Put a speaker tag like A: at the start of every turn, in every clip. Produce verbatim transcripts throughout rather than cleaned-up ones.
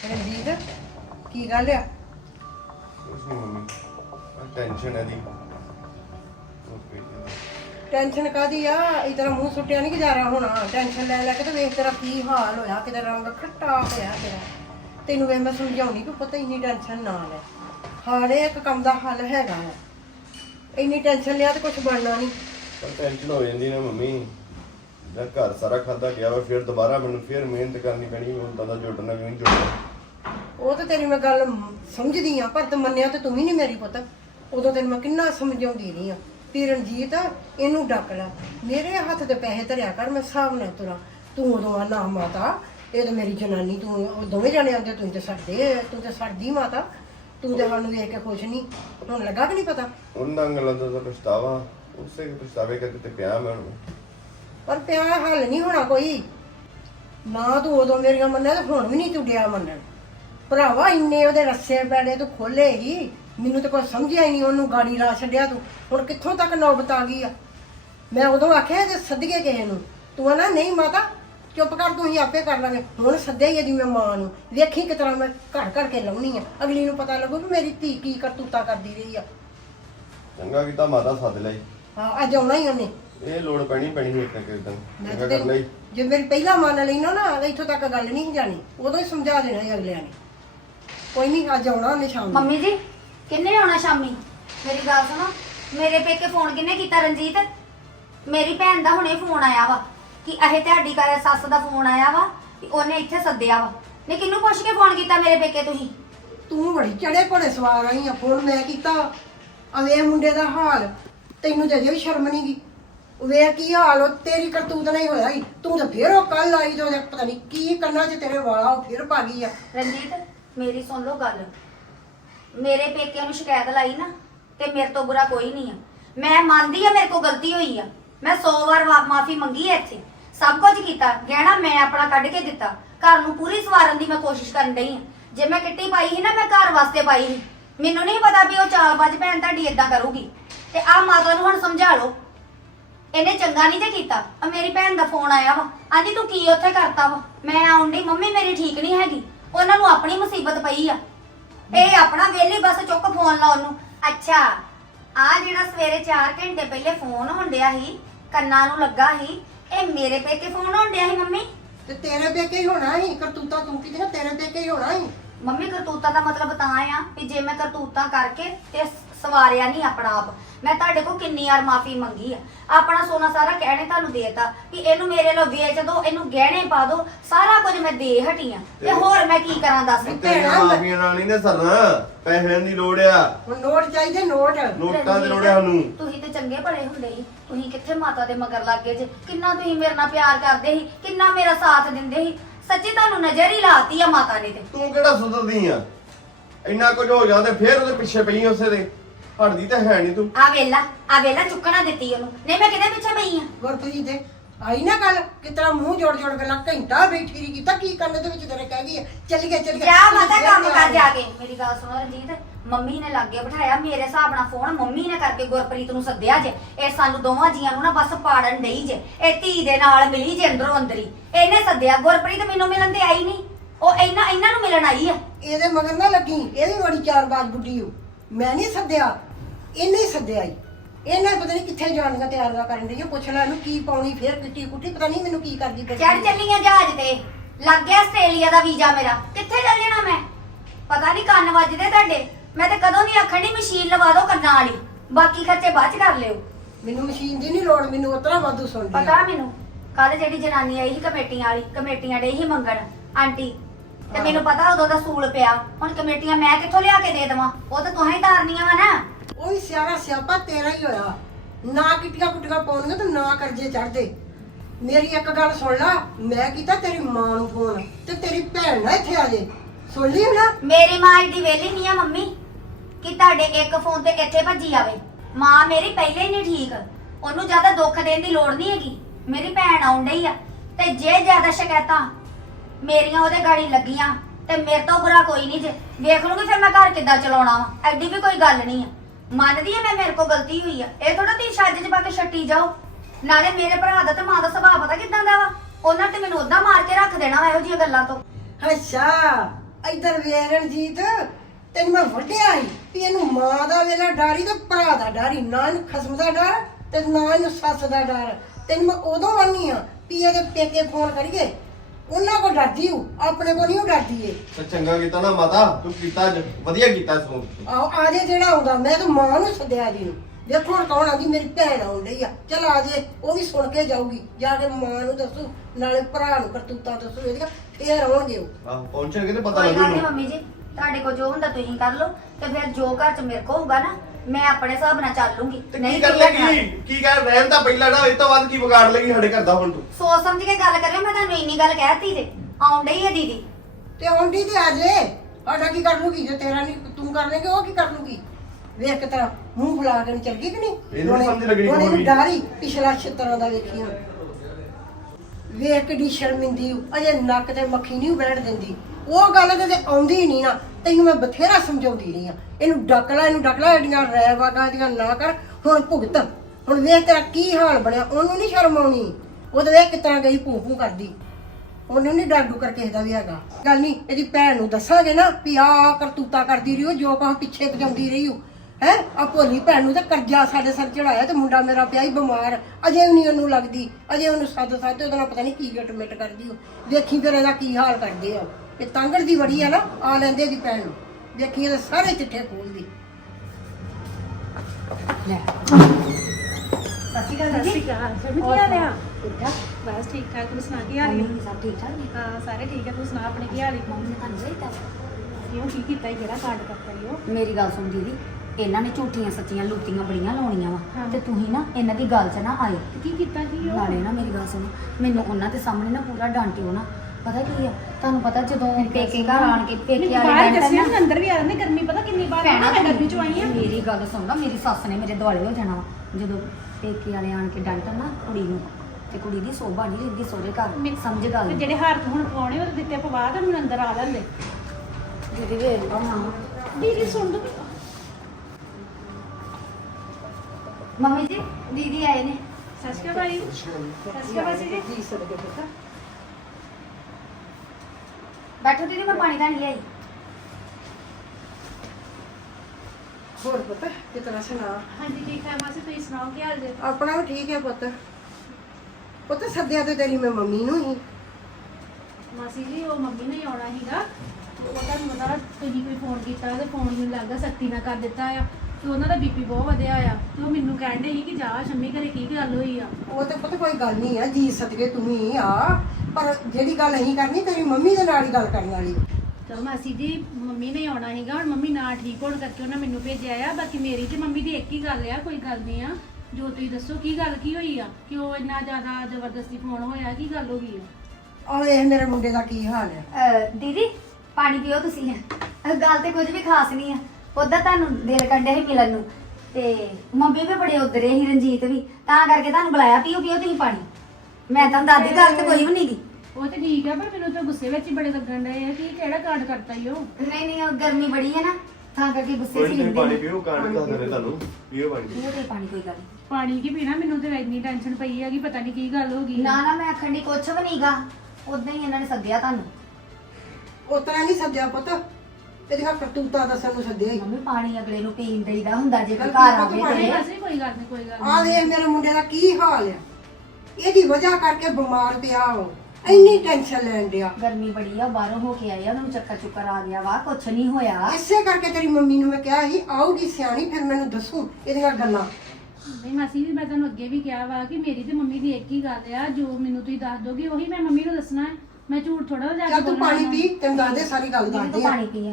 A: ਰਣਜੀਤ ਕੀ ਗੱਲ ਆ?
B: ਕੁਛ ਨਹੀਂ ਮੰਮੀ ਟੈਨਸ਼ਨ ਹੈ ਦੀ
A: ਟੈਨਸ਼ਨ ਕਾਦੀ ਆ? ਇਹ ਤੇਰਾ ਮੂੰਹ ਸੁੱਟਿਆ ਨਹੀਂ ਗੁਜ਼ਾਰਾ ਹੋਣਾ। ਟੈਨਸ਼ਨ ਲੈ ਲੈ ਕੇ ਤੇ ਵੇਖ ਤੇਰਾ ਕੀ ਹਾਲ ਹੋਇਆ, ਕਿਤੇ ਰੰਗ ਖੱਟਾ ਹੋਇਆ ਤੇਰਾ। ਤੈਨੂੰ ਵੇ ਮੈਂ ਸਮਝਾਉਣੀ ਕਿ ਪੁੱਤ ਇੰਨੀ ਟੈਨਸ਼ਨ ਨਾ ਲੈ, ਹਰ ਇੱਕ ਕੰਮ ਦਾ ਹੱਲ ਹੈਗਾ ਆ। ਇੰਨੀ ਟੈਨਸ਼ਨ ਲਿਆ ਤੇ ਕੁਝ ਬਣਨਾ ਨਹੀਂ।
B: ਪਰ ਟੈਨਸ਼ਨ ਹੋ ਜਾਂਦੀ ਨਾ ਮੰਮੀ, ਜਦ ਘਰ ਸਾਰਾ ਖਾਦਾ ਗਿਆ ਵਾ ਫਿਰ ਦੁਬਾਰਾ ਮੈਨੂੰ ਫਿਰ ਮਿਹਨਤ ਕਰਨੀ ਪੈਣੀ। ਹੁਣ ਤਾਂ ਜੁੜਨਾ ਵੀ ਨਹੀਂ ਜੁੜਨਾ।
A: ਉਹ ਤਾਂ ਤੇਰੀ ਮੈਂ ਗੱਲ ਸਮਝਦੀ ਆ, ਪਰ ਤੂੰ ਮੰਨਿਆ ਤੇ ਤੂੰ ਵੀ ਨਹੀਂ ਮੇਰੀ ਪੁੱਤ। ਉਦੋਂ ਤੈਨੂੰ ਮੈਂ ਕਿੰਨਾ ਸਮਝਾਉਂਦੀ ਰਹੀ ਆ ਵੀ ਰਣਜੀਤ ਇਹਨੂੰ ਡੱਕ ਲੈ, ਮੇਰੇ ਹੱਥ ਤੇ ਪੈਸੇ ਧਰਿਆ ਕਰ, ਮੈਂ ਹਿਸਾਬ ਨਾਲ ਤੁਰਾਂ। ਤੂੰ ਉਦੋਂ ਆ ਨਾ ਮਾਤਾ ਇਹ ਤਾਂ ਮੇਰੀ ਜਨਾਨੀ, ਤੂੰ ਦੋਵੇਂ ਜਾਣੇ ਆਉਂਦੇ, ਤੂੰ ਤੇ ਛੱਡਦੇ, ਤੂੰ ਤੇ ਛੱਡਦੀ ਮਾਤਾ, ਤੂੰ ਤੇ ਸਾਨੂੰ ਵੇਖ ਕੇ ਖੁਸ਼ ਨਹੀਂ। ਹੁਣ ਲੱਗਾ ਕਿ ਨਹੀਂ ਪਤਾ?
B: ਉਹਨਾਂ ਗੱਲਾਂ ਦਾ ਤਾਂ ਪਛਤਾਵਾ, ਉਸੇ ਪਛਤਾਵੇ ਕਰਕੇ ਤੇ ਪਿਆ ਮੈਂ ਹੁਣ।
A: ਪਰ ਪਿਆ ਹੱਲ ਨਹੀਂ ਹੋਣਾ ਕੋਈ ਨਾ। ਤੂੰ ਉਦੋਂ ਮੇਰੀਆਂ ਮੰਨਿਆ ਤੇ ਹੁਣ ਵੀ ਨਹੀਂ ਤੂੰ ਗਿਆ ਮੰਨਣ। ਭਰਾਵਾ ਇੰਨੇ ਉਹਦੇ ਰੱਸੇ ਪੈੜੇ ਤੂੰ ਖੋਲੇ ਹੀ, ਮੈਨੂੰ ਤਾਂ ਕੋਈ ਸਮਝਿਆ ਹੀ ਨਹੀਂ। ਉਹਨੂੰ ਗਾੜੀ ਲਾ ਛੱਡਿਆ ਤੂੰ। ਹੁਣ ਕਿੱਥੋਂ ਤੱਕ ਨੌਬਤ ਆ ਗਈ ਆ। ਮੈਂ ਉਦੋਂ ਆਖਿਆ ਜੇ ਸੱਦੀਏ ਕਿਸੇ ਨੂੰ, ਤੂੰ ਨਾ ਨਹੀਂ ਮਾਤਾ ਚੁੱਪ ਕਰ, ਤੂੰ ਹੀ ਆਪੇ ਕਰ ਲਾਂਗੇ। ਹੁਣ ਸੱਦਿਆ ਹੀ ਜੀ ਮੈਂ ਮਾਂ ਨੂੰ, ਵੇਖੀ ਕਿਸ ਤਰ੍ਹਾਂ ਮੈਂ ਘਰ ਘਰ ਕੇ ਲਾਉਣੀ ਆ। ਅਗਲੀ ਨੂੰ ਪਤਾ ਲੱਗੂ ਕਿ ਮੇਰੀ ਧੀ ਕੀ ਕਰਤੂਤਾ ਕਰਦੀ ਰਹੀ ਆ।
B: ਚੰਗਾ ਕੀਤਾ ਮਾਤਾ ਸੱਦ ਲਈ।
A: ਹਾਂ ਅੱਜ ਆਉਣਾ ਹੀ ਉਹਨੇ।
B: ਇਹ ਲੋੜ ਪੈਣੀ ਪੈਣੀ ਇੱਕ ਨਾ ਕਿਸ ਦਿਨ।
A: ਮੈਂ
B: ਚੰਗਾ
A: ਤਾਂ
B: ਕਰ ਲਈ।
A: ਜੇ ਮੇਰੀ ਪਹਿਲਾਂ ਮੰਨ ਲਈ ਨਾ ਨਾ ਇੱਥੋਂ ਤੱਕ ਗੱਲ ਨਹੀਂ ਜਾਣੀ, ਉਦੋਂ ਹੀ ਸਮਝਾ ਦੇਣਾ ਸੀ ਅਗਲਿਆਂ ਨੇ। ਕੋਈ ਨਹੀਂ ਅੱਜ ਆਉਣਾ ਉਹਨੇ ਸ਼ਾਮ ਨੂੰ।
C: ਮੰਮੀ ਜੀ ਕਿੰਨੇ ਆਉਣਾ ਸ਼ਾਮੀ? ਮੇਰੀ ਗੱਲ ਸੁਣੋ, ਮੇਰੇ ਪੇਕੇ ਫੋਨ ਕਿੰਨੇ ਕੀਤਾ? ਰਣਜੀਤ, ਮੇਰੀ ਭੈਣ ਦਾ ਹੁਣੇ ਫੋਨ ਆਇਆ ਵਾ ਕਿ ਇਹ ਤੁਹਾਡੀ ਘਰ ਸੱਸ ਦਾ ਫੋਨ ਆਇਆ ਵਾ ਕਿ ਉਹਨੇ ਇੱਥੇ ਸੱਦਿਆ ਵਾ। ਨੇ ਕਿਹਨੂੰ ਪੁੱਛ ਕੇ ਫੋਨ ਕੀਤਾ ਮੇਰੇ ਪੇਕੇ ਤੁਸੀਂ?
A: ਤੂੰ ਬੜੀ ਚੜੇ ਘੋੜੇ ਸਵਾਰ ਆਈ ਆ। ਫੋਨ ਮੈਂ ਕੀਤਾ। ਅਵੇ ਮੁੰਡੇ ਦਾ ਹਾਲ ਤੈਨੂੰ ਤੇ ਅਜੇ ਵੀ ਸ਼ਰਮ ਨਹੀਂ ਗਈ। ਵੇ ਕੀ ਹਾਲ ਉਹ ਤੇਰੀ ਕਰਤੂਤ ਨਹੀਂ ਹੋਇਆ ਹੀ। ਤੂੰ ਤਾਂ ਫੇਰ ਉਹ ਕੱਲ ਆਈ ਤੇ ਉਹਦੇ ਪਤਾ ਨਹੀਂ ਕੀ ਕੰਨਾਂ 'ਚ ਤੇਰੇ ਵਾਲਾ ਉਹ ਫਿਰ ਪਾ ਗਈ ਆ।
C: ਰਣਜੀਤ ਮੇਰੀ ਸੁਣ ਲਓ ਗੱਲ, ਮੇਰੇ ਪੇਕਿਆਂ ਨੂੰ ਸ਼ਿਕਾਇਤ ਲਾਈ ਨਾ ਤੇ ਮੇਰੇ ਤੋਂ ਬੁਰਾ ਕੋਈ ਨਹੀਂ ਆ। ਮੈਂ ਮੰਨਦੀ ਆ ਮੇਰੇ ਕੋਲ ਗਲਤੀ ਹੋਈ ਆ। ਮੈਂ ਸੌ ਵਾਰ ਮਾਫੀ ਮੰਗੀ ਐ, ਇੱਥੇ ਸਭ ਕੁਝ ਕੀਤਾ, ਗਹਿਣਾ ਮੈਂ ਆਪਣਾ ਕੱਢ ਕੇ ਦਿੱਤਾ, ਘਰ ਨੂੰ ਪੂਰੀ ਸਵਾਰਨ ਦੀ ਮੈਂ ਕੋਸ਼ਿਸ਼ ਕਰਨ ਡਈ ਆ। ਜੇ ਮੈਂ ਕਿੱਟੀ ਪਾਈ ਸੀ ਨਾ ਮੈਂ ਘਰ ਵਾਸਤੇ ਪਾਈ ਸੀ। ਮੈਨੂੰ ਨਹੀਂ ਪਤਾ ਵੀ ਉਹ ਚਾਲਬਾਜ਼ ਭੈਣ ਤੁਹਾਡੀ ਏਦਾਂ ਕਰੂਗੀ। ਤੇ ਆਹ ਮਾਤਾ ਨੂੰ ਹੁਣ ਸਮਝਾ ਲਓ, ਇਹਨੇ ਚੰਗਾ ਨਹੀਂ ਤੇ ਕੀਤਾ। ਆ ਮੇਰੀ ਭੈਣ ਦਾ ਫੋਨ ਆਇਆ ਵਾ, ਆਂਦੀ ਤੂੰ ਕੀ ਉੱਥੇ ਕਰਤਾ ਵਾ? ਮੈਂ ਆਉਣ ਡਈ, ਮੰਮੀ ਮੇਰੀ ਠੀਕ ਨਹੀਂ ਹੈਗੀ। ਉਹਨਾਂ ਨੂੰ ਆਪਣੀ ਮੁਸੀਬਤ ਪਈ ਆ, ਇਹ ਆਪਣਾ ਵੇਲੀ ਬਸ ਚੁੱਕ ਫੋਨ ਲਾ ਉਹਨੂੰ। ਅੱਛਾ ਆ ਜਿਹੜਾ ਸਵੇਰੇ ਚਾਰ ਘੰਟੇ ਪਹਿਲੇ ਫੋਨ ਹੁੰਦਿਆ ਸੀ, ਕੰਨਾਂ ਨੂੰ ਲੱਗਾ ਸੀ, ਇਹ ਮੇਰੇ ਪੇਕੇ ਫੋਨ ਹੁੰਦਿਆ ਸੀ ਮੰਮੀ।
A: ਤੇ ਤੇਰੇ ਪੇਕੇ ਹੀ ਹੋਣਾ ਸੀ ਕਰਤੂਤਾ, ਤੂੰ ਕਿਤੇ ਤੇਰੇ ਪੇਕੇ ਹੀ ਹੋਣਾ ਸੀ।
C: ਮੰਮੀ ਕਰਤੂਤਾਂ ਦਾ ਮਤਲਬ ਤਾਂ ਆ ਵੀ ਜੇ ਮੈਂ ਕਰਤੂਤਾਂ ਕਰਕੇ ਤੇ ਸਵਾਰਿਆ ਨਹੀਂ ਆਪਣਾ ਆਪ। ਮੈਂ ਤੁਹਾਡੇ ਕੋਲ ਕਿੰਨੀ ਵਾਰ ਮਾਫੀ ਮੰਗੀ ਆ, ਆਪਣਾ ਸੋਨਾ ਸਾਰਾ ਕਹਿਣੇ ਤੁਹਾਨੂੰ ਦੇਤਾ ਵੀ ਇਹਨੂੰ ਮੇਰੇ ਲੋ ਵੇਚ ਦੋ, ਇਹਨੂੰ ਗਹਿਣੇ ਪਾ ਦੋ, ਸਾਰਾ ਕੁਝ ਮੈਂ ਦੇ ਹਟੀ ਆ। ਤੇ ਹੋਰ ਮੈਂ ਕੀ ਕਰਾਂ ਦੱਸ?
B: ਤੇਰੀਆਂ ਮਾਫੀਆਂ ਨਾਲ ਨਹੀਂ ਨੇ ਸਰਨਾ, ਪੈਸਿਆਂ ਦੀ ਲੋੜ ਆ।
A: ਹੁਣ ਨੋਟ ਚਾਹੀਦੇ, ਨੋਟ
B: ਨੋਟਾਂ ਦੀ ਲੋੜ ਆ ਸਾਨੂੰ।
C: ਤੁਸੀਂ ਤੇ ਚੰਗੇ ਭਲੇ ਹੁੰਦੇ ਸੀ, ਤੁਸੀਂ ਕਿੱਥੇ ਮਾਤਾ ਦੇ ਮਗਰ ਲੱਗ ਗਏ ਜੇ? ਕਿੰਨਾ ਤੁਸੀਂ ਮੇਰੇ ਨਾਲ ਪਿਆਰ ਕਰਦੇ ਸੀ, ਕਿੰਨਾ ਮੇਰਾ ਸਾਥ ਦਿੰਦੇ ਸੀ। ਸੱਚੀ ਤੁਹਾਨੂੰ ਨਜ਼ਰ ਹੀ ਲਾਤੀ ਆ ਮਾਤਾ ਨੇ। ਤੇ
B: ਤੂੰ ਕਿਹੜਾ ਸੁਧਰਦੀ ਆ? ਇੰਨਾ ਕੁਝ ਹੋ ਜਾਂਦਾ ਫੇਰ ਉਹਦੇ ਪਿੱਛੇ ਪਈ ਉਸੇ ਦੇ, ਹਟਦੀ ਤਾਂ ਹੈ ਨਹੀਂ ਤੂੰ।
C: ਆ ਵੇਲਾ ਆ ਵੇਲਾ ਚੁੱਕਣਾ ਦਿੱਤੀ ਉਹਨੂੰ, ਨਹੀਂ ਮੈਂ ਕਿਹਦੇ ਪਿੱਛੇ ਪਈ ਆ?
A: ਗੁਰਪ੍ਰੀਤ ਦੇ ਆਈ ਨਾ ਗੱਲ, ਕਿਤਨਾ ਮੂੰਹ ਜੋੜ ਜੋੜ ਗੱਲਾਂ ਘੰਟਾ ਬੈਠੀ ਰਹੀ ਕੀਤਾ। ਕੀ ਕਰਨ ਦੇ ਵਿੱਚ ਤੇਰੇ ਕਹਿ ਗਈ ਚੱਲ ਗਿਆ ਚੱਲ ਗਿਆ।
C: ਜਾ ਮਾਤਾ ਕੰਮ ਕਰ ਜਾ ਕੇ। ਮੇਰੀ ਗੱਲ ਸੁਣੋ ਰਣਜੀਤ, ਮੰਮੀ ਨੇ ਲਾਗੇ ਬਿਠਾਇਆ ਮੇਰੇ ਹਿਸਾਬ ਨਾਲ ਫੋਨ, ਮੰਮੀ ਨੇ ਕਰਕੇ ਗੁਰਪ੍ਰੀਤ ਨੂੰ ਸੱਦਿਆ ਜੇ। ਇਹ ਸਾਨੂੰ ਦੋਵਾਂ ਜੀਆਂ ਨੂੰ ਨਾ ਬਸ ਪਾੜਨ ਡਈ ਜੇ। ਇਹ ਧੀ ਦੇ ਨਾਲ ਮਿਲੀ ਜੇ ਅੰਦਰੋਂ ਅੰਦਰੀ। ਇਹਨੇ ਸੱਦਿਆ, ਗੁਰਪ੍ਰੀਤ ਮੈਨੂੰ ਮਿਲਣ ਤੇ ਆਈ ਨਹੀਂ, ਉਹ ਇਹਨਾਂ ਇਹਨਾਂ ਨੂੰ ਮਿਲਣ ਆਈ ਆ।
A: ਇਹਦੇ ਮਗਰ ਨਾ ਲੱਗੀ, ਇਹ ਵੀ ਬੜੀ ਚਾਲਬਾਜ਼ ਬੁੱਢੀ ਹੋ। ਮੈਂ ਨਹੀਂ ਸੱਦਿਆ, ਇਹਨੇ ਹੀ ਸੱਦਿਆ ਈ। ਇਹਨਾਂ ਪਤਾ ਨਹੀਂ ਕਿੱਥੇ ਜਾਣ ਦੀਆਂ ਤਿਆਰੀਆਂ ਕਰਨ ਡਈ ਆ। ਪੁੱਛ ਲੈ ਇਹਨੂੰ ਕੀ ਪਾਉਣੀ, ਫੇਰ ਕਿੱਟੀ ਕੁੱਟੀ ਪਤਾ ਨਹੀਂ ਮੈਨੂੰ ਕੀ ਕਰਦੀ ਪਈ।
C: ਚੜ ਚੱਲੀਆਂ ਜਹਾਜ਼ ਤੇ, ਲੱਗ ਗਿਆ ਆਸਟ੍ਰੇਲੀਆ ਦਾ ਵੀਜ਼ਾ ਮੇਰਾ। ਕਿੱਥੇ ਚੱਲ ਜਾਣਾ ਮੈਂ? ਪਤਾ ਨਹੀਂ ਕੰਨ ਵੱਜਦੇ ਤੁਹਾਡੇ। ਮੈਂ ਤੇ ਕਦੋਂ ਦੀ ਆਖਣ ਦੀ ਮਸ਼ੀਨ ਲਵਾ ਦਿਓ ਕੰਨਾਂ ਵਾਲੀ, ਬਾਕੀ ਖਰਚੇ ਬਾਅਦ ਚ ਕਰ ਲਿਓ।
A: ਮੈਨੂੰ ਮਸ਼ੀਨ ਦੀ ਨਹੀਂ ਲੋੜ, ਮੈਨੂੰ ਉਤਰਾ ਵਾਧੂ ਸੁਣਦੀ ਆ।
C: ਪਤਾ ਮੈਨੂੰ ਕੱਲ ਜਿਹੜੀ ਜਨਾਨੀ ਆਈ ਸੀ ਕਮੇਟੀਆਂ ਵਾਲੀ, ਕਮੇਟੀਆਂ ਡੇ ਹੀ ਮੰਗਣ ਆਂਟੀ, ਤੇ ਮੈਨੂੰ ਪਤਾ ਉਦੋਂ ਦਾ ਸੂਲ ਪਿਆ। ਹੁਣ ਕਮੇਟੀਆਂ ਮੈਂ ਕਿੱਥੋਂ ਲਿਆ ਕੇ ਦੇ ਦੇਵਾਂ? ਉਹ ਤਾਂ ਤੁਹਾਂ ਹੀ ਤਾਰਨੀਆਂ ਵਾ ਨਾ।
A: ਉਹੀ ਸਿਆਰਾ ਸਿਆਪਾ ਤੇਰਾ ਹੀ ਹੋਇਆ। ਨਾ ਕਿੱਟੀਆਂ ਕੁੱਟੀਆਂ ਪਾਉਣੀਆਂ ਤੇ ਨਾ ਕਰਜ਼ੇ ਚੜਦੇ। ਮੇਰੀ ਇੱਕ ਗੱਲ ਸੁਣ ਲੈ, ਮੈਂ ਕੀਤਾ ਤੇਰੀ ਮਾਂ ਨੂੰ ਫੋਨ ਤੇ ਤੇਰੀ ਭੈਣ ਨਾ ਇੱਥੇ ਆ ਜੇ। ਸੁਣ ਲਈ ਨਾ?
C: ਮੇਰੀ ਮਾਂ ਏਡੀ ਵੇਲੀ ਨਹੀਂ ਆ ਮੰਮੀ ਕਿ ਤੁਹਾਡੇ ਇੱਕ ਫੋਨ ਤੇ ਇੱਥੇ ਭੱਜੀ ਆਵੇ। ਮਾਂ ਮੇਰੀ ਪਹਿਲੇ ਹੀ ਨਹੀਂ ਠੀਕ, ਉਹਨੂੰ ਜ਼ਿਆਦਾ ਦੁੱਖ ਦੇਣ ਦੀ ਲੋੜ ਨਹੀਂ ਹੈਗੀ। ਮੇਰੀ ਭੈਣ ਆਉਣ ਡਈ ਆ, ਤੇ ਜੇ ਜ਼ਿਆਦਾ ਸ਼ਿਕਾਇਤਾਂ ਮੇਰੀਆਂ ਉਹਦੇ ਗਾੜੀ ਲੱਗੀਆਂ ਤੇ ਮੇਰੇ ਤੋਂ ਬੁਰਾ ਕੋਈ ਨਹੀਂ ਜੇ। ਵੇਖ ਲੂੰਗੀ ਫਿਰ ਮੈਂ ਘਰ ਕਿੱਦਾਂ ਚਲਾਉਣਾ ਵਾ। ਐਡੀ ਵੀ ਕੋਈ ਗੱਲ ਨਹੀਂ ਆ। ਮੰਨਦੀ ਆ ਮੈਂ ਮੇਰੇ ਕੋਲ ਗਲਤੀ ਹੋਈ ਆ। ਇਹ ਥੋੜਾ ਤੀ ਛੱਜ 'ਚ ਪਾ ਕੇ ਛੱਟੀ ਜਾਓ। ਨਾਲੇ ਮੇਰੇ ਭਰਾ ਦਾ ਤੇ ਮਾਂ ਦਾ ਸੁਭਾਅ ਪਤਾ ਕਿੱਦਾਂ ਦਾ ਵਾ, ਉਹਨਾਂ ਤੇ ਮੈਨੂੰ ਉਦਾਂ ਮਾਰ ਕੇ ਰੱਖ ਦੇਣਾ ਵਾ ਇਹੋ ਜਿਹੀਆਂ ਗੱਲਾਂ ਤੋਂ।
A: ਅੱਛਾ ਇੱਧਰ ਵੇਖ ਰਣਜੀਤ, ਤੈਨੂੰ ਮੈਂ ਵੱਢਿਆ ਸੀ ਵੀ ਇਹਨੂੰ ਮਾਂ ਦਾ ਵੇਲਾ ਡਾਰੀ ਤੇ ਭਰਾ ਦਾ ਡਾਰੀ, ਨਾ ਇਹਨੂੰ ਖਸਮ ਦਾ ਡਰ ਤੇ ਨਾ ਇਹਨੂੰ ਸੱਸ ਦਾ ਡਰ। ਤੈਨੂੰ ਮੈਂ ਉਦੋਂ ਆਨੀ ਆ ਵੀ ਇਹਦੇ ਪੇਕੇ ਫੋਨ ਕਰੀਏ, ਉਹਨਾਂ ਕੋ ਡਰਦੀ ਹੂੰ, ਆਪਣੇ ਕੋ ਨਹੀਂ ਡਰਦੀ ਏ।
B: ਤੇ ਚੰਗਾ ਕੀਤਾ ਨਾ ਮਾਤਾ, ਤੂੰ ਕੀਤਾ ਅੱਜ ਵਧੀਆ ਕੀਤਾ ਸਗੋਂ।
A: ਆਹੋ ਆ ਜੇ ਜਿਹੜਾ ਆਉਂਦਾ, ਮੈਂ ਤਾਂ ਮਾਂ ਨੂੰ ਸੱਦਿਆ ਜੀ ਨੂੰ। ਦੇਖੋ ਹੁਣ ਕੌਣ ਆਂਦੀ, ਮੇਰੀ ਭੈਣ ਆਉਣ ਡਈ ਆ, ਚਲ ਆ ਜੇ, ਉਹ ਵੀ ਸੁਣ ਕੇ ਜਾਊਗੀ, ਜਾ ਕੇ ਮਾਂ ਨੂੰ ਦੱਸੂ, ਨਾਲੇ ਭਰਾ ਨੂੰ ਕਰਤੂਤਾਂ ਦੱਸੂ ਇਹਦੀਆਂ, ਫੇਰ ਆਉਣਗੇ ਉਹ।
B: ਆਹ ਪਹੁੰਚਣਗੇ ਤੇ ਪਤਾ
C: ਕੋਈ ਗੱਲ ਨਹੀਂ
B: ਲੱਗੂ।
C: ਮੰਮੀ ਜੀ, ਤੁਹਾਡੇ ਕੋਲ ਜੋ ਹੁੰਦਾ ਤੁਸੀਂ ਕਰ ਲਓ, ਤੇ ਫਿਰ ਜੋ ਘਰ ਚ ਮੇਰੇ ਕੋਲ ਹੋਊਗਾ ਨਾ, ਮੈਂ ਆਪਣੇ ਹਿਸਾਬ ਨਾਲ ਚੱਲ ਲੂੰਗੀ।
B: ਤੇ ਕੀ ਕਰ ਲੇਗੀ? ਕੀ ਕਰ ਰਹਿਣ ਤਾਂ ਪਹਿਲਾਂ ਨਾ, ਇਸ ਤੋਂ ਬਾਅਦ ਕੀ ਵਿਗਾੜ ਲੇਗੀ ਸਾਡੇ ਘਰ ਦਾ ਹੁਣ ਤੂੰ?
C: ਸੋਚ ਸਮਝ ਕੇ ਗੱਲ ਕਰਿਓ, ਮੈਂ ਤੁਹਾਨੂੰ ਇੰਨੀ ਗੱਲ ਕਹਿਤੀ ਜੇ ਆਉਣ ਡਈ ਹੈ ਦੀਦੀ।
A: ਤੇ ਆਉਂਦੀ ਤੇ ਆ ਜੇ, ਸਾਡਾ ਕੀ ਕਰ ਲੂਗੀ? ਜੇ ਤੇਰਾ ਨਹੀਂ ਤੂੰ ਕਰ ਲੇਂਗੇ, ਉਹ ਕੀ ਕਰ ਲੂਗੀ? ਵੇਖ ਕੇ ਤਾਂ ਮੂੰਹ ਬੁਲਾ ਕੇ ਚੱਲ ਗਈ ਕਿ ਨਹੀਂ?
B: ਇਹਨੂੰ ਨੀ ਸਮਝ ਲੱਗਣੀ
A: ਹੁਣ ਇਹਨੂੰ
B: ਕੋਈ।
A: ਡਾਰੀ ਪਿਛਲਾ ਛਿੱਤਰਾਂ ਦਾ ਵੇਖੀ ਹੁਣ। ਵੇਖ ਕਿੱਡੀ ਸ਼ਰਮਿੰਦੀ, ਅਜੇ ਨੱਕ ਤੇ ਮੱਖੀ ਨਹੀਂ ਬੈਠ ਦਿੰਦੀ। ਉਹ ਗੱਲ ਤੇ ਆਉਂਦੀ ਨਹੀਂ ਨਾ, ਤੈਨੂੰ ਮੈਂ ਬਥੇਰਾ ਸਮਝਾਉਂਦੀ ਰਹੀ ਆ, ਇਹਨੂੰ ਡੱਕ ਲੈ, ਇਹਨੂੰ ਡੱਕ ਲੈ, ਐਡੀਆਂ ਰਹਿ ਵਾਗਾ ਦੀਆਂ ਨਾ ਕਰ। ਹੁਣ ਭੁਗਤ, ਹੁਣ ਵੇਖ ਤੇਰਾ ਕੀ ਹਾਲ ਬਣਿਆ। ਉਹਨੂੰ ਨਹੀਂ ਸ਼ਰਮ ਆਉਣੀ, ਉਹ ਤੇ ਵੇਖ ਕਿਤਨਾ ਗਈ ਭੂ ਭੂ ਕਰਦੀ। ਉਹਨੂੰ ਨਹੀਂ ਡਰ ਡੁਕਰ ਕਿਸੇ ਦਾ ਵੀ ਹੈਗਾ। ਗੱਲ ਨਹੀਂ, ਇਹਦੀ ਭੈਣ ਨੂੰ ਦੱਸਾਂਗੇ ਨਾ ਵੀ ਆਹ ਕਰਤੂਤਾ ਕਰਦੀ ਰਹੀ, ਉਹ ਜੋ ਕਹਾਂ ਪਿੱਛੇ ਭਜਾਉਂਦੀ ਰਹੀ ਉਹ ਹੈ। ਆ ਭੋਲੀ ਭੈਣ ਨੂੰ ਤਾਂ ਕਰਜ਼ਾ ਸਾਡੇ ਸਿਰ ਚੜਾਇਆ, ਤੇ ਮੁੰਡਾ ਮੇਰਾ ਪਿਆ ਹੀ ਬਿਮਾਰ, ਅਜੇ ਵੀ ਨਹੀਂ ਉਹਨੂੰ ਲੱਗਦੀ, ਅਜੇ ਉਹਨੂੰ ਸੱਦ ਸੱਦ ਉਹਦੇ ਨਾਲ ਪਤਾ ਨਹੀਂ ਕੀ ਗਟ ਮਿਟ ਕਰਦੀ ਉਹ। ਵੇਖੀ ਫਿਰ ਇਹਦਾ ਕੀ ਹਾਲ ਕਰਦੇ ਆ। ਇਹ ਤਾਂਗੜ ਦੀ ਵੜੀ ਆ ਨਾ, ਆ ਲੈਂਦੇ ਦੀ ਭੈਣ ਨੂੰ, ਵੇਖੀ ਇਹਦੇ ਸਾਰੇ ਚਿੱਠੇ ਖੋਲਦੀ। ਲੈ
C: ਸਤਿ ਸ਼੍ਰੀ ਅਕਾਲ
D: ਸਤਿ
C: ਦੀਦੀ।
D: ਸ਼੍ਰੀ ਅਕਾਲ। ਸ਼ਮੀ,
C: ਹੋਰ
D: ਕੀ ਹਾਲ ਆ?
C: ਠੀਕ ਠਾਕ?
D: ਬਸ ਠੀਕ ਠਾਕ। ਤੂੰ ਸੁਣਾ ਕੀ ਹਾਲ ਹੈ?
C: ਮੰਮੀ ਸਭ ਠੀਕ ਠਾਕ ਨੇ?
D: ਹਾਂ ਸਾਰੇ ਠੀਕ ਹੈ। ਤੂੰ ਸੁਣਾ ਆਪਣੇ ਕੀ ਹਾਲ ਹੈ?
C: ਮੰਮੀ ਨੇ ਤੁਹਾਨੂੰ ਸਹੀ ਤਾਂ
D: ਕਿਉਂ ਕੀ ਕੀਤਾ ਈ? ਕਿਹੜਾ ਕਾਂਡ ਕਰਤਾ ਈ ਉਹ?
C: ਮੇਰੀ ਗੱਲ ਸੁਣ ਦੀਦੀ, ਇਹਨਾਂ ਨੇ ਝੂਠੀਆਂ ਸੱਚੀਆਂ ਲੂਤੀਆਂ ਬੜੀਆਂ ਲਾਉਣੀਆਂ ਵਾ,
D: ਹਾਂ।
C: ਤੇ ਤੁਸੀਂ ਨਾ ਇਹਨਾਂ ਦੀ ਗੱਲ 'ਚ ਨਾ ਆਇਓ।
D: ਤੇ ਕੀ ਕੀਤਾ ਕੀ ਉਹ?
C: ਨਾਲੇ ਨਾ ਮੇਰੀ ਗੱਲ ਸੁਣੋ, ਮੈਨੂੰ ਉਹਨਾਂ ਦੇ ਸਾਹਮਣੇ ਨਾ ਪੂਰਾ ਡਾਂਟਿਓ ਨਾ। ਪਤਾ ਕੀ ਆ, ਤੁਹਾਨੂੰ ਪਤਾ ਜਦੋਂ ਪੇਕੇ ਘਰ ਆਣ ਕੇ ਪੇਕੇ
D: ਮੈਨੂੰ
C: ਵਾਲੇ
D: ਬਾਹਰ
C: ਡਾਂਟਣ
D: ਦੱਸਿਆ
C: ਨਾ,
D: ਨਾ, ਅੰਦਰ ਵੀ ਆ ਰਹੇ ਗਰਮੀ ਪਤਾ ਕਿੰਨੀ ਬਾਰ
C: ਭੈਣਾ
D: ਮੈਂ ਗਰਮੀ ਚ ਆਈ ਆ।
C: ਮੇਰੀ ਗੱਲ ਸੁਣ ਲਾ, ਮੇਰੀ ਸੱਸ ਨੇ ਮੇਰੇ ਦੁਆਲੇ ਹੋ ਜਾਣਾ ਵਾ ਜਦੋਂ ਪੇਕੇ ਵਾਲੇ ਆਣ ਕੇ ਡਾਂਟਣ ਨਾ ਕੁੜੀ ਨੂੰ, ਤੇ ਕੁੜੀ ਦੀ ਸੋਭਾ ਨਹੀਂ ਰਹਿੰਦੀ ਸੋਹਰੇ ਘਰ। ਸਮਝ ਗੱਲ
D: ਤੇ ਜਿਹੜੇ ਹਾਰ ਹੁਣ ਪਾਉਣੇ ਉਹ ਦਿੱਤੇ ਪਵਾ ਤੇ ਹੁਣ ਅੰਦਰ ਆ ਲੈਂਦੇ।
C: ਦੀਦੀ ਵੇਖ ਲਓ ਨਾ।
D: ਦੀਦੀ ਸੁਣ ਦੋ।
C: ਮੰਮੀ ਜੀ, ਦੀਦੀ ਆਏ ਨੇ।
D: ਸਤਿ ਸ਼੍ਰੀ ਅਕਾਲ ਭਾਈ। ਸਤਿ ਸ਼੍ਰੀ ਅਕਾਲ ਮਾਸੀ ਜੀ।
A: ਜੀ ਸਦਕੇ ਪੁੱਤ।
C: ਬੈਠੋ ਦੀਦੀ, ਮੈਂ ਪਾਣੀ ਤਾਂ ਨਹੀਂ ਲਿਆਈ।
A: ਹੋਰ ਪੁੱਤ ਕਿਤਨਾ ਸੁਣਾ?
D: ਹਾਂਜੀ ਠੀਕ ਠਾਕ ਮਾਸੀ, ਤੁਸੀਂ ਸੁਣਾਓ ਕੀ ਹਾਲ ਜੇ?
A: ਆਪਣਾ ਵੀ ਠੀਕ ਹੈ ਪੁੱਤ। ਪੁੱਤ ਸੱਦਿਆ ਤੇ ਤੇਰੀ ਮੈਂ ਮੰਮੀ ਨੂੰ ਹੀ।
D: ਮਾਸੀ ਜੀ ਉਹ ਮੰਮੀ ਨੇ ਆਉਣਾ ਸੀਗਾ, ਉਹ ਤੁਹਾਨੂੰ ਪਤਾ ਤੁਸੀਂ ਕੋਈ ਫੋਨ ਕੀਤਾ ਤੇ ਫੋਨ ਮੈਨੂੰ ਲੱਗਦਾ ਸਖਤੀ ਨਾਲ ਕਰ ਦਿੱਤਾ ਆ, ਤੇ ਉਹਨਾਂ ਦਾ ਬੀਪੀ ਬਹੁਤ ਵਧਿਆ ਆ, ਤੇ ਉਹ ਮੈਨੂੰ ਕਹਿਣ ਦੇ ਸੀ ਕਿ ਜਾ ਸ਼ੰਮੀ ਘਰੇ ਕੀ ਗੱਲ ਹੋਈ ਆ।
A: ਉਹ ਤੇ ਪੁੱਤ ਕੋਈ ਗੱਲ ਨਹੀਂ ਆ, ਜੀ ਸਦਕੇ ਤੂੰ ਹੀ ਆ, ਪਰ ਜਿਹੜੀ ਗੱਲ ਅਸੀਂ ਕਰਨੀ ਤੇਰੀ ਮੰਮੀ ਦੇ ਨਾਲ ਹੀ ਗੱਲ ਕਰਨ ਵਾਲੀ।
D: ਚਲ ਮਾਸੀ ਜੀ ਮੰਮੀ ਨੇ ਆਉਣਾ ਸੀਗਾ, ਹੁਣ ਮੰਮੀ ਨਾ ਠੀਕ ਹੋਣ ਕਰਕੇ ਉਹਨਾਂ ਮੈਨੂੰ ਭੇਜਿਆ ਆ। ਬਾਕੀ ਮੇਰੀ ਤੇ ਮੰਮੀ ਦੀ ਇੱਕ ਹੀ ਗੱਲ ਆ, ਕੋਈ ਗੱਲ ਨਹੀਂ ਆ। ਜੋ ਤੁਸੀਂ ਦੱਸੋ ਕੀ ਗੱਲ ਕੀ ਹੋਈ ਆ, ਕਿਉਂ ਇੰਨਾ ਜ਼ਿਆਦਾ ਜ਼ਬਰਦਸਤੀ ਫੋਨ ਹੋਇਆ, ਕੀ ਗੱਲ ਹੋ ਗਈ ਆ?
A: ਆ ਵੇਖ ਮੇਰੇ ਮੁੰਡੇ ਦਾ ਕੀ ਹਾਲ ਹੈ।
C: ਅਹ ਦੀਦੀ ਪਾਣੀ ਪੀਓ ਤੁਸੀਂ। ਅਹ ਗੱਲ ਤੇ ਕੁਝ ਵੀ ਖਾਸ ਨਹੀਂ ਆ, ਉਹਦਾ ਤੁਹਾਨੂੰ ਦਿਲ ਕੱਢਿਆ ਸੀ ਮਿਲਣ ਨੂੰ, ਤੇ ਮੰਮੀ ਵੀ ਬੜੇ ਉਧਰੇ ਸੀ, ਰਣਜੀਤ ਵੀ, ਤਾਂ ਕਰਕੇ ਤੁਹਾਨੂੰ ਬੁਲਾਇਆ। ਪੀਓ ਪੀਓ ਤੁਸੀਂ ਪਾਣੀ। ਮੈਂ ਤੁਹਾਨੂੰ ਦਾਦੀ ਗੱਲ ਤੇ ਕੋਈ ਵੀ ਨਹੀਂ ਗੀ।
D: ਉਹ ਤੇ ਠੀਕ ਆ, ਪਰ ਮੈਨੂੰ ਤਾਂ ਗੁੱਸੇ ਵਿੱਚ ਹੀ ਬੜੇ ਲੱਗਣ ਡਏ ਆ ਕਿ ਕਿਹੜਾ ਕਾਂਡ ਕਰਤਾ ਈ ਉਹ।
C: ਨਹੀਂ ਨਹੀਂ, ਉਹ ਗਰਮੀ ਬੜੀ ਹੈ ਨਾ, ਤਾਂ ਕਰਕੇ ਗੁੱਸੇ
B: ਕੋਈ
C: ਸੀ
B: ਨਹੀਂ, ਪਾਣੀ
C: ਰਹਿੰਦੇ।
B: ਪੀਓ, ਕਾਂਡ ਦੱਸ ਦੇ ਤੁਹਾਨੂੰ। ਪੀਓ ਪਾਣੀ।
C: ਪੀਓ ਤੇ ਪਾਣੀ, ਕੋਈ ਗੱਲ ਨੀ।
D: ਪਾਣੀ ਕੀ ਪੀਣਾ, ਮੈਨੂੰ ਤੇ ਇੰਨੀ ਟੈਨਸ਼ਨ ਪਈ ਹੈਗੀ, ਪਤਾ ਨਹੀਂ ਕੀ ਗੱਲ ਹੋ ਗਈ।
C: ਨਾ ਨਾ, ਮੈਂ ਆਖਣ ਦੀ ਕੁਛ ਵੀ ਨਹੀਂਗਾ, ਉਦਾਂ ਹੀ ਇਹਨਾਂ ਨੇ ਸੱਦਿਆ ਤੁਹਾਨੂੰ।
A: ਉਤਰਾ ਨਹੀਂ ਸੱਦਿਆ ਪੁੱਤ, ਇਹਦੀਆਂ ਕਰਤੂਤਾਂ ਦੱਸਣ ਨੂੰ ਸੱਦਿਆ ਹੀ।
C: ਮੰਮੀ ਪਾਣੀ ਅਗਲੇ ਨੂੰ ਪੀਣ ਦੇਈਦਾ ਹੁੰਦਾ, ਜੇ ਕੋਈ
A: ਚੱਲ
C: ਘਰ
A: ਪੀ
C: ਆਵੇ
A: ਪੁੱਤ
C: ਤੇ।
D: ਨਹੀਂ ਮਾਸੀ ਕੋਈ ਗੱਲ ਨਹੀਂ, ਕੋਈ ਗੱਲ
A: ਆ
D: ਨਹੀਂ।
A: ਵੇਖ ਮੇਰੇ ਮੁੰਡੇ ਦਾ ਕੀ ਹਾਲ ਆ, ਇਹਦੀ ਵਜ੍ਹਾ ਕਰਕੇ ਬਿਮਾਰ ਪਿਆ ਉਹ, ਇੰਨੀ ਟੈਨਸ਼ਨ ਲੈਣ ਡਿਆ।
C: ਗਰਮੀ ਬੜੀ ਆ, ਬਾਹਰੋਂ ਹੋ ਕੇ ਆਏ ਆ, ਉਹਨਾਂ ਨੂੰ ਚੱਕਰ ਚੁੱਕਰ ਆ ਗਿਆ ਵਾ, ਕੁਛ ਨਹੀਂ ਹੋਇਆ।
A: ਇਸੇ ਕਰਕੇ ਤੇਰੀ ਮੰਮੀ ਨੂੰ ਮੈਂ ਕਿਹਾ ਸੀ ਆਊਗੀ ਸਿਆਣੀ, ਫਿਰ ਮੈਨੂੰ ਦੱਸੂ ਇਹਦੀਆਂ ਗੱਲਾਂ।
D: ਨਹੀਂ ਮਾਸੀ ਜੀ, ਮੈਂ ਤੁਹਾਨੂੰ ਅੱਗੇ ਵੀ ਕਿਹਾ ਵਾ ਕਿ ਮੇਰੀ ਤੇ ਮੰਮੀ ਦੀ ਇੱਕ ਹੀ ਗੱਲ ਆ, ਜੋ ਮੈਨੂੰ ਤੁਸੀਂ ਦੱਸ ਦੋਗੇ ਉਹੀ ਮੈਂ ਮੰਮੀ ਨੂੰ ਦੱਸਣਾ ਹੈ। ਮੈਂ ਝੂਠ ਥੋੜਾ ਜਾ ਕੇ
A: ਚੱਲ ਤੂੰ
D: ਬੋਲਣਾ
A: ਪਾਣੀ
D: ਵਾ।
A: ਪੀ, ਤੈਨੂੰ ਦੱਸ ਦੇ ਸਾਰੀ ਗੱਲ
C: ਦੀਦੀ
A: ਦੱਸਦੇ
C: ਤੂੰ
A: ਆ।
C: ਪਾਣੀ ਪੀਆ।